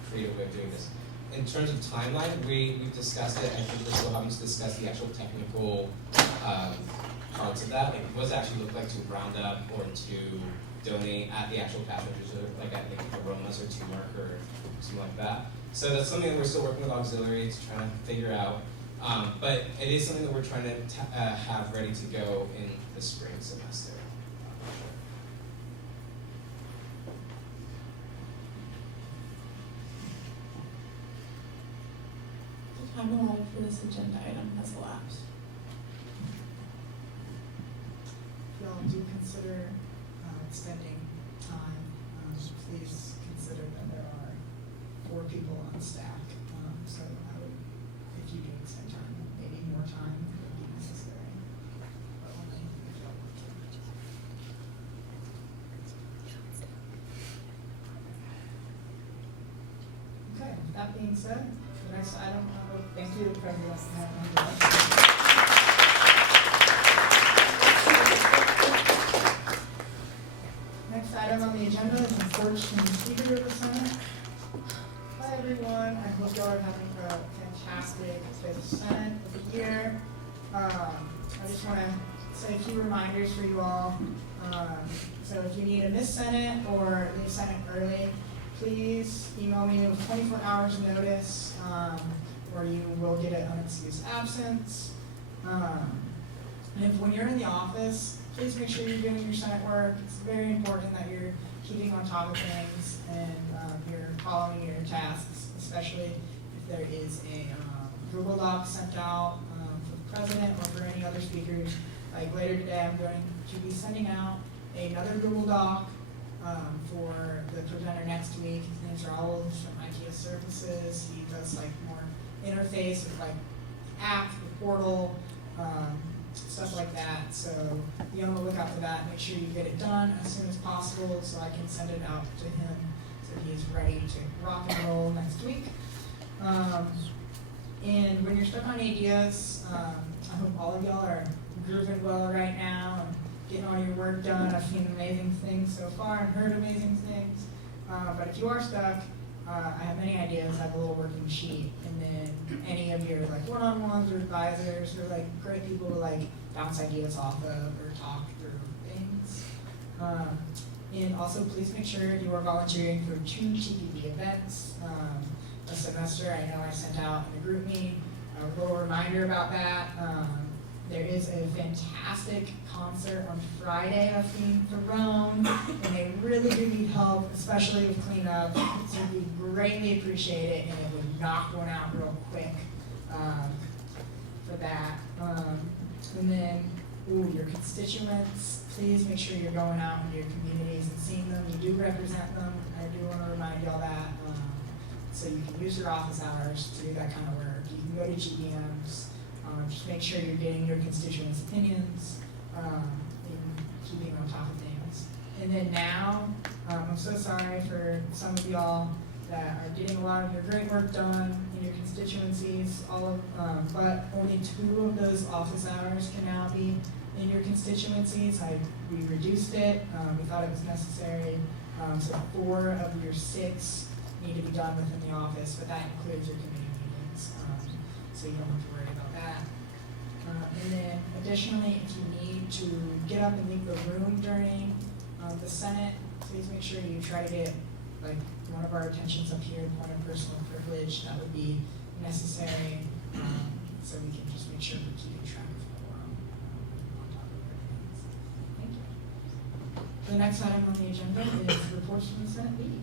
creative way of doing this. In terms of timeline, we've discussed it. I think we're still having to discuss the actual technical parts of that. Like what does it actually look like to round up or to donate at the actual cash register, like at like Aromas or Teamwork or something like that. So that's something that we're still working with auxiliary to try to figure out. But it is something that we're trying to have ready to go in the spring semester. The time allotted for this agenda item has elapsed. If y'all do consider extending time, please consider that there are 4 people on staff. So I would, if you do extend time, maybe more time would be necessary, but only if y'all want to. Okay, that being said, the next item, thank you, President. Next item on the agenda is reports from the Speaker of the Senate. Hi everyone, I hope y'all are having a fantastic 5th Senate of the year. I just want to say a few reminders for you all. So if you need a Miss Senate or leave Senate early, please email me with 24 hours notice, or you will get an unexcused absence. And if when you're in the office, please make sure you're doing your Senate work. It's very important that you're keeping on top of things and you're following your tasks, especially if there is a Google Doc sent out for the president or for any other speakers. Like later today, I'm going to be sending out another Google Doc for the presenter next week. His name's Raul from IKEA Services. He does like more interface with like app, the portal, stuff like that. So be on the lookout for that. Make sure you get it done as soon as possible so I can send it out to him so he's ready to rock and roll next week. And when you're stuck on ideas, I hope all of y'all are grooving well right now and getting all your work done. I've seen amazing things so far and heard amazing things. But if you are stuck, I have many ideas. I have a little working sheet, and then any of your like one-on-ones or advisors or like great people to like bounce ideas off of or talk through things. And also, please make sure you are volunteering for 2 TPB events a semester. I know I sent out in a group meeting a little reminder about that. There is a fantastic concert on Friday I've seen thrown, and they really do need help, especially with cleanup. So we greatly appreciate it, and it would knock one out real quick for that. And then, your constituents, please make sure you're going out into your communities and seeing them. You do represent them. I do want to remind y'all that. So you can use your office hours to do that kind of work. You can go to GBMs. Just make sure you're getting your constituents' opinions and keeping on top of things. And then now, I'm so sorry for some of y'all that are getting a lot of your great work done in your constituencies, but only 2 of those office hours can now be in your constituencies. We reduced it. We thought it was necessary. So 4 of your 6 need to be done within the office, but that includes your committee meetings. So you don't have to worry about that. And then additionally, if you need to get up and leave the room during the Senate, please make sure you try to get like one of our attentions up here, point of personal privilege. That would be necessary, so we can just make sure we're keeping track of the quorum on top of everything. Thank you. The next item on the agenda is reports from the Senate lead.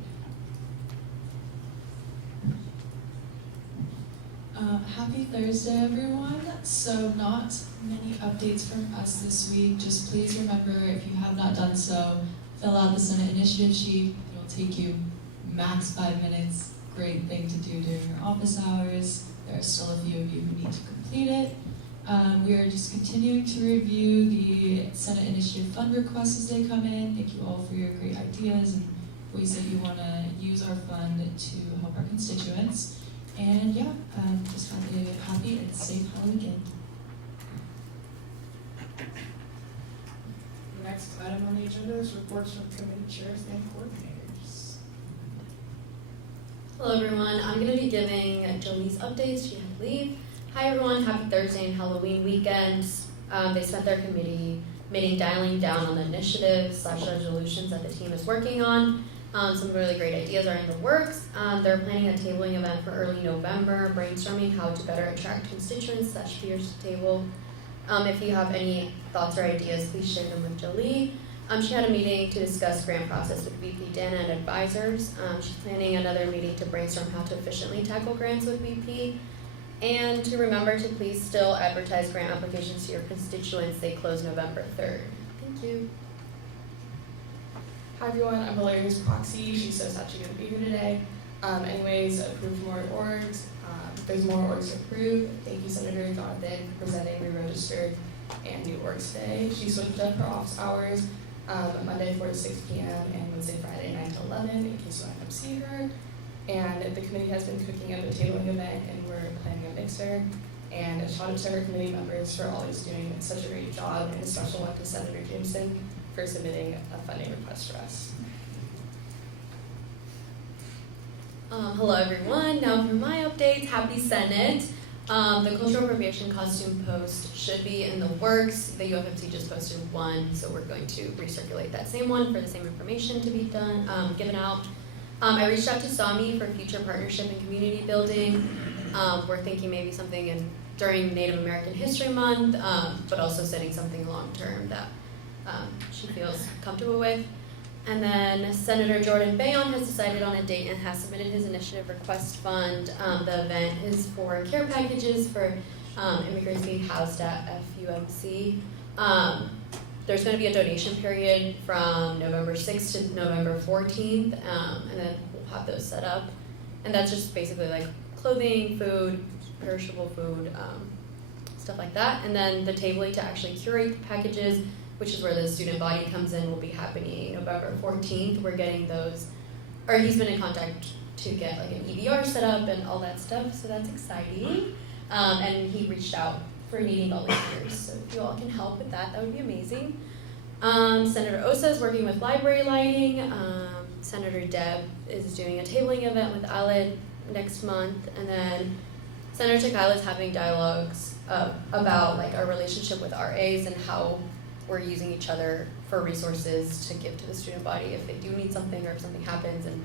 Happy Thursday, everyone. So not many updates from us this week. Just please remember, if you have not done so, fill out the Senate initiative sheet. It'll take you max 5 minutes. Great thing to do during your office hours. There are still a few of you who need to complete it. We are just continuing to review the Senate initiative fund requests as they come in. Thank you all for your great ideas and ways that you want to use our fund to help our constituents. And yeah, just have a happy and safe holiday weekend. The next item on the agenda is reports from committee chairs and coordinators. Hello everyone, I'm going to be giving Jolie's updates. She had to leave. Hi everyone, happy Thursday and Halloween weekend. They spent their committee meeting dialing down on the initiatives / resolutions that the team is working on. Some really great ideas are in the works. They're planning a tabling event for early November, brainstorming how to better attract constituents / peers to table. If you have any thoughts or ideas, please share them with Jolie. She had a meeting to discuss grant process with VP Dana and advisors. She's planning another meeting to brainstorm how to efficiently tackle grants with VP. And to remember to please still advertise grant applications to your constituents. They close November 3rd. Thank you. Hi everyone, I'm Valeria's proxy. She's so sad she couldn't be here today. Anyways, approved more orgs. There's more orgs to approve. Thank you, Senator Jonathan, for presenting re-registered and new orgs today. She switched up her office hours Monday 4 to 6 p.m. and Wednesday, Friday 9 to 11 in case you want to come see her. And the committee has been cooking up a tabling event and we're planning a mixer. And a shout out to our committee members for always doing such a great job, and a special one to Senator Jameson for submitting a funding request for us. Hello everyone, now for my updates. Happy Senate. The cultural appropriation costume post should be in the works. The UFMC just posted one, so we're going to recirculate that same one for the same information to be done, given out. I reached out to Sami for future partnership and community building. We're thinking maybe something during Native American History Month, but also setting something long-term that she feels comfortable with. And then Senator Jordan Bayon has decided on a date and has submitted his initiative request fund. The event is for care packages for immigrants being housed at FUMC. There's going to be a donation period from November 6th to November 14th, and then we'll have those set up. And that's just basically like clothing, food, perishable food, stuff like that. And then the tabling to actually curate the packages, which is where the student body comes in, will be happening November 14th. We're getting those, or he's been in contact to get like an EVR set up and all that stuff, so that's exciting. And he reached out for needing volunteers, so if you all can help with that, that would be amazing. Senator Osa is working with library lighting. Senator Deb is doing a tabling event with Aled next month, and then Senator Takayla is having dialogues about like our relationship with RAs and how we're using each other for resources to give to the student body if they do need something or if something happens and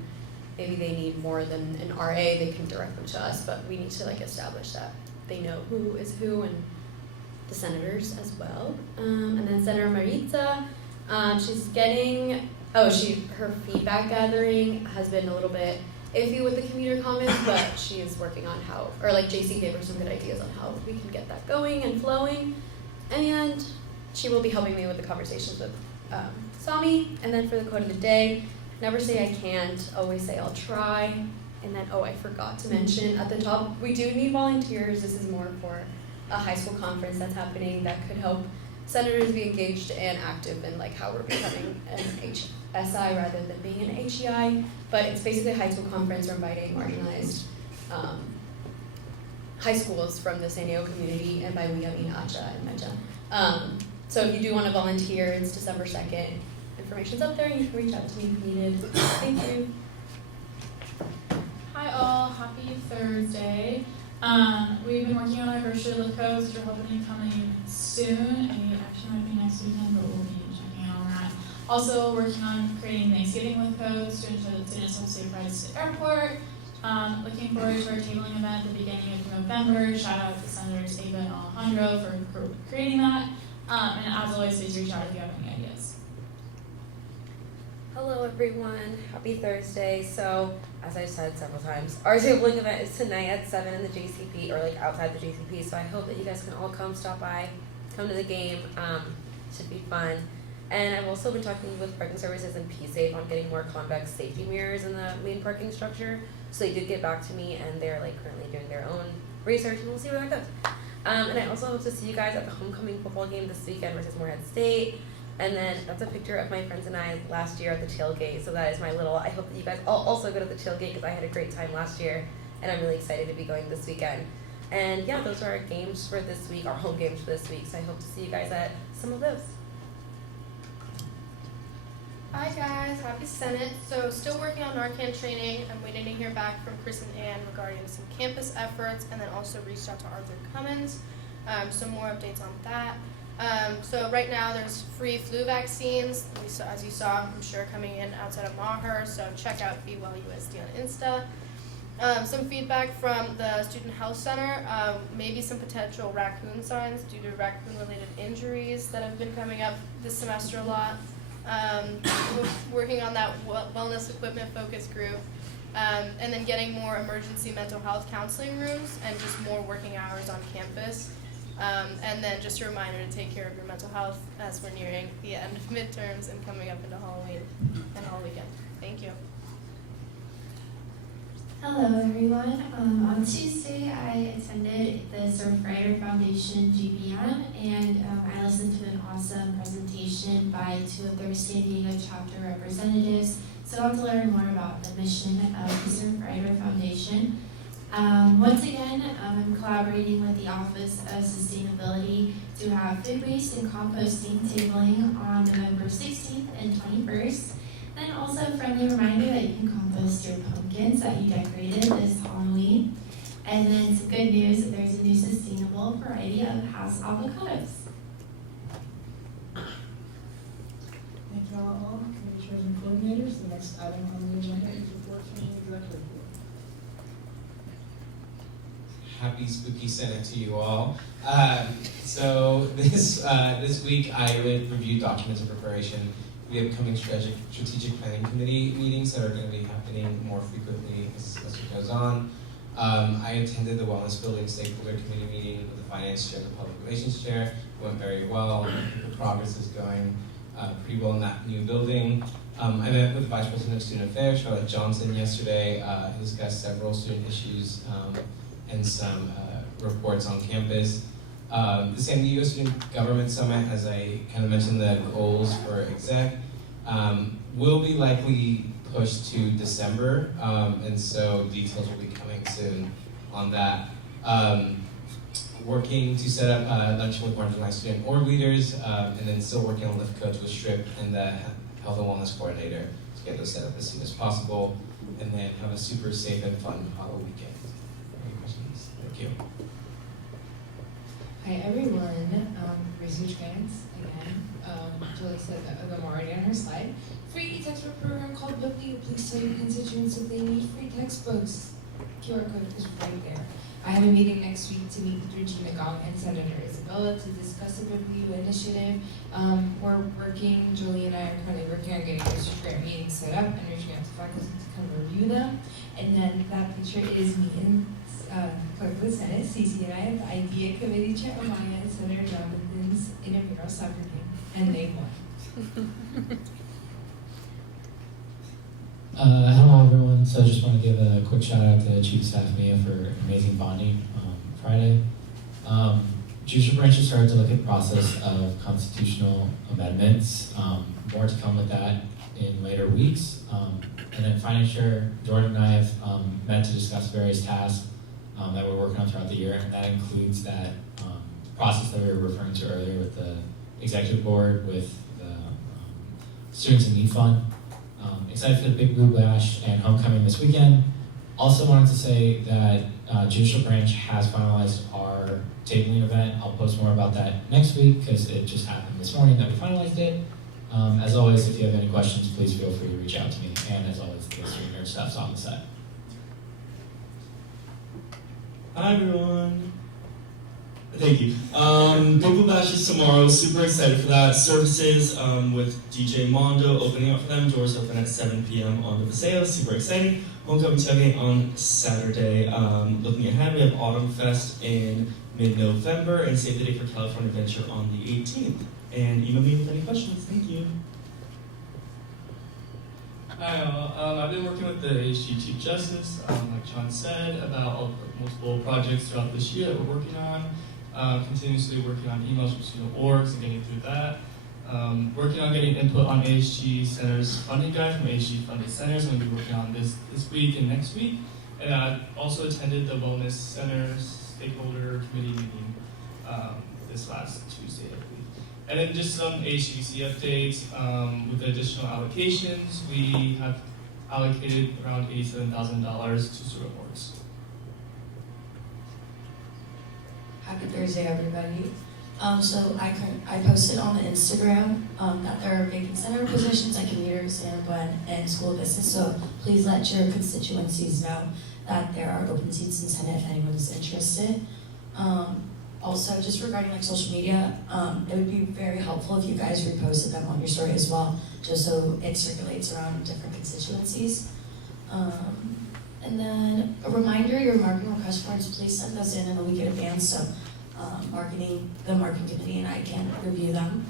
maybe they need more than an RA, they can direct them to us, but we need to like establish that they know who is who and the senators as well. And then Senator Maritza, she's getting, her feedback gathering has been a little bit iffy with the commuter comments, but she is working on how, or like JC gave her some good ideas on how we can get that going and flowing. And she will be helping me with the conversations with Sami. And then for the quote of the day, never say I can't, always say I'll try. And then, I forgot to mention at the top, we do need volunteers. This is more for a high school conference that's happening that could help senators be engaged and active in like how we're becoming an HSI rather than being an HEI. But it's basically a high school conference. We're inviting marginalized high schools from the San Diego community, and by we I mean Acha and Mecha. So if you do want to volunteer, it's December 2nd. Information's up there, and you can reach out to me if needed. Thank you. Hi all, happy Thursday. We've been working on our grocery lift codes, which are hoping coming soon. It actually might be next weekend, but we'll be checking out on that. Also working on creating Thanksgiving lift codes to ensure that students have safe rides to the airport. Looking forward to our tabling event at the beginning of November. Shout out to Senators Ava and Alejandro for creating that. And as always, please reach out if you have any ideas. Hello everyone, happy Thursday. So, as I said several times, our tabling event is tonight at 7 in the JCP, or like outside the JCP, so I hope that you guys can all come, stop by, come to the game. Should be fun. And I've also been talking with Parking Services and PSAFE on getting more convex safety mirrors in the main parking structure. So they did get back to me, and they're like currently doing their own research, and we'll see where that goes. And I also hope to see you guys at the homecoming football game this weekend versus Morehead State. And then that's a picture of my friends and I last year at the tailgate. So that is my little, I hope that you guys all also go to the tailgate because I had a great time last year. And I'm really excited to be going this weekend. And yeah, those are our games for this week, our home games for this week. So I hope to see you guys at some of those. Hi guys, happy Senate. So still working on Narcan training. I'm waiting to hear back from Chris and Ann regarding some campus efforts, and then also reached out to Arthur Cummins. Some more updates on that. So right now there's free flu vaccines, as you saw, I'm sure, coming in outside of Maher, so check out BeWellUSD on Insta. Some feedback from the Student Health Center, maybe some potential raccoon signs due to raccoon-related injuries that have been coming up this semester a lot. We're working on that wellness equipment focus group, and then getting more emergency mental health counseling rooms and just more working hours on campus. And then just a reminder to take care of your mental health as we're nearing the end of midterms and coming up into Halloween and all weekend. Thank you. Hello everyone. On Tuesday I attended the Surf Writer Foundation GBM, and I listened to an awesome presentation by two of their San Diego chapter representatives, so I got to learn more about the mission of the Surf Writer Foundation. Once again, I'm collaborating with the Office of Sustainability to have food waste and composting tabling on November 16th and 21st. And also a friendly reminder that you can compost your pumpkins that you decorated this Halloween. And then some good news that there's a new sustainable variety of house avocados. Thank you all, committee chairs and coordinators. The next item on the agenda is reports the clipboard. Happy spooky Senate to you all. So this week I reviewed documents in preparation for the upcoming strategic planning committee meetings that are going to be happening more frequently as the semester goes on. I attended the Wellness Building Stakeholder Committee meeting with the Finance Chair and the Public Relations Chair. It went very well. The progress is going pretty well in that new building. I met with the Vice President of Student Affairs, Charlotte Johnson, yesterday. Discussed several student issues and some reports on campus. The San Diego Student Government Summit, as I kind of mentioned, the goals for exec, will be likely pushed to December, and so details will be coming soon on that. Working to set up lunch with marginalized student org leaders, and then still working on lift coach with Strip and the health and wellness coordinator to get those set up as soon as possible, and then have a super safe and fun Halloween weekend. Any questions? Thank you. Hi everyone, research grants again. Julie said them already on her slide. Free textbook program called Bookly. Please tell your constituents if they need free textbooks. QR code is right there. I have a meeting next week to meet with Regina Gong and Senator Isabella to discuss the Bookly initiative. We're working, Julie and I are currently working on getting research grant meetings set up and reaching out to faculty to come review them. And then that picture is me and Clerk of the Senate, Cece, and I have the IDEA Committee Chair Amaya and Senator Jonathan's intramural soccer team, and they won. Hello everyone. So I just want to give a quick shout out to Chief of Staff Mia for amazing bonding Friday. Judicial branch has started to look at the process of constitutional amendments. More to come with that in later weeks. And then Finance Chair Jordan and I have met to discuss various tasks that we're working on throughout the year, and that includes that process that we were referring to earlier with the executive board, with the Students in Need Fund. Excited for the Big Blue Bash and homecoming this weekend. Also wanted to say that Judicial Branch has finalized our tabling event. I'll post more about that next week because it just happened this morning that we finalized it. As always, if you have any questions, please feel free to reach out to me. And as always, the student nerd stuff's on the side. Hi everyone. Thank you. Big Blue Bash is tomorrow. Super excited for that. Services with DJ Mondo opening up for them. Doors open at 7 p.m. on the Paseo. Super exciting. Homecoming tailgate on Saturday. Looking ahead, we have Autumn Fest in mid-November and Save the Day for California Adventure on the 18th. And email me with any questions. Thank you. Hi all. I've been working with the ASG Chief Justice, like John said, about all the multiple projects throughout this year that we're working on. Continuously working on emails from student orgs and getting through that. Working on getting input on ASG Center's funding guide from ASG funded centers. I'm going to be working on this week and next week. And I also attended the Wellness Center's Stakeholder Committee meeting this last Tuesday, I believe. And then just some HBC updates. With the additional allocations, we have allocated around $87,000 to student orgs. Happy Thursday, everybody. So I posted on the Instagram that there are vacant center positions at Commuter, San Glen, and School of Business. So please let your constituencies know that there are open seats in Senate if anyone is interested. Also, just regarding like social media, it would be very helpful if you guys reposted them on your story as well, just so it circulates around different constituencies. And then a reminder, your marketing request forms, please send those in a week in advance so the marketing committee and I can review them.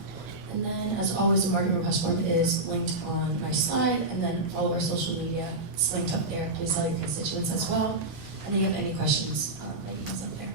And then, as always, the marketing request form is linked on my slide, and then follow our social media. It's linked up there. Please tell your constituents as well. And if you have any questions, my email's up there.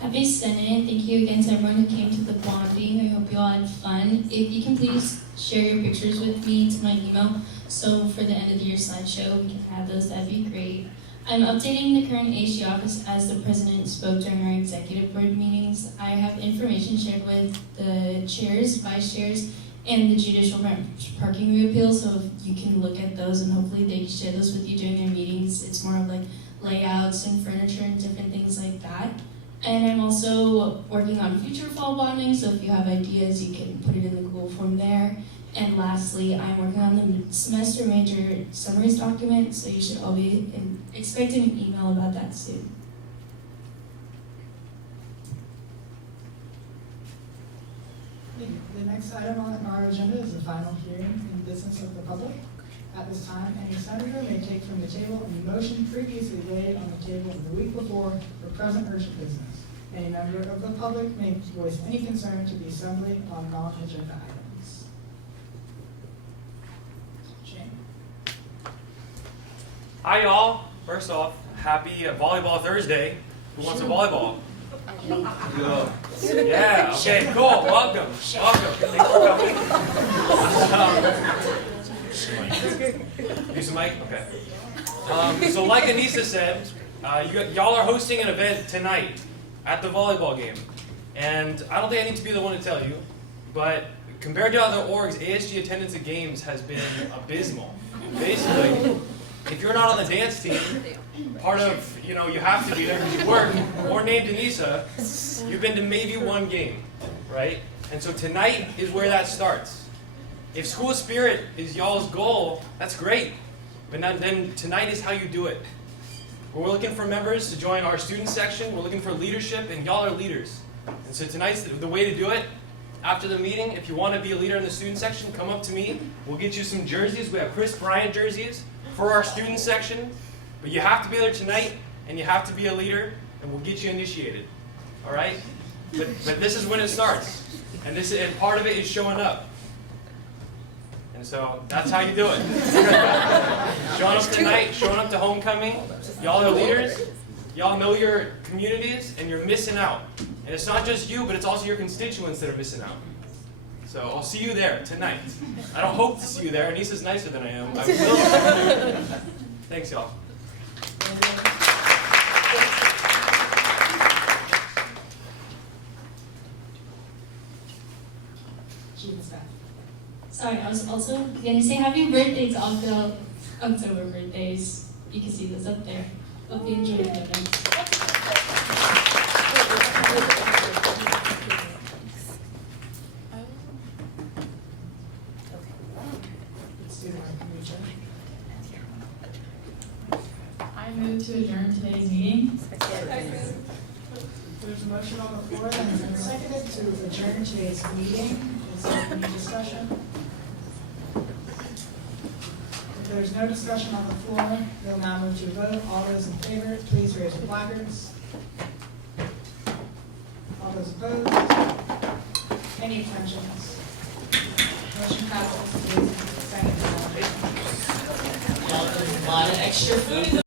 Happy Senate. Thank you again to everyone who came to the bonding. I hope you all had fun. If you can please share your pictures with me to my email, so for the end of the year slideshow, we can have those, that'd be great. I'm updating the current ASG office as the president spoke during our executive board meetings. I have information shared with the chairs, vice chairs, and the judicial branch parking reappeal, so if you can look at those and hopefully they can share those with you during their meetings. It's more of like layouts and furniture and different things like that. And I'm also working on future fall bonding, so if you have ideas, you can put it in the Google form there. And lastly, I'm working on the semester major summaries document, so you should all be expecting an email about that soon. The next item on our agenda is the final hearing in business of the public. At this time, any senator may take from the table any motion previously laid on the table the week before for present urgent business. Any member of the public may voice any concern to the assembly on non-agenda items. Shane. Hi y'all. First off, happy Volleyball Thursday. Who wants a volleyball? Yeah, okay, cool. Welcome. Thanks for coming. Use the mic? Okay. So like Anissa said, y'all are hosting an event tonight at the volleyball game. And I don't think I need to be the one to tell you, but compared to other orgs, ASG attendance at games has been abysmal. Basically, if you're not on the dance team, part of, you have to be there because you work, or named Anissa, you've been to maybe one game, right? And so tonight is where that starts. If school spirit is y'all's goal, that's great. But then tonight is how you do it. We're looking for members to join our student section. We're looking for leadership, and y'all are leaders. And so tonight's the way to do it. After the meeting, if you want to be a leader in the student section, come up to me. We'll get you some jerseys. We have Chris Bryant jerseys for our student section. But you have to be there tonight, and you have to be a leader, and we'll get you initiated. All right? But this is when it starts. And part of it is showing up. And so that's how you do it. Showing up tonight, showing up to homecoming. Y'all are leaders. Y'all know your communities, and you're missing out. And it's not just you, but it's also your constituents that are missing out. So I'll see you there tonight. I don't hope to see you there. Anissa's nicer than I am. I will. Thanks, y'all. Sorry, I was also going to say happy birthday to all the October birthdays. You can see this up there. Hope you enjoy the event. I move to adjourn today's meeting. There's a motion on the floor that has been seconded to adjourn today's meeting. Is there any discussion? If there's no discussion on the floor, we'll now move to a vote. All those in favor, please raise your placards. All those opposed? Any abstentions? Motion passes. Second. Y'all, there's a lot of extra food.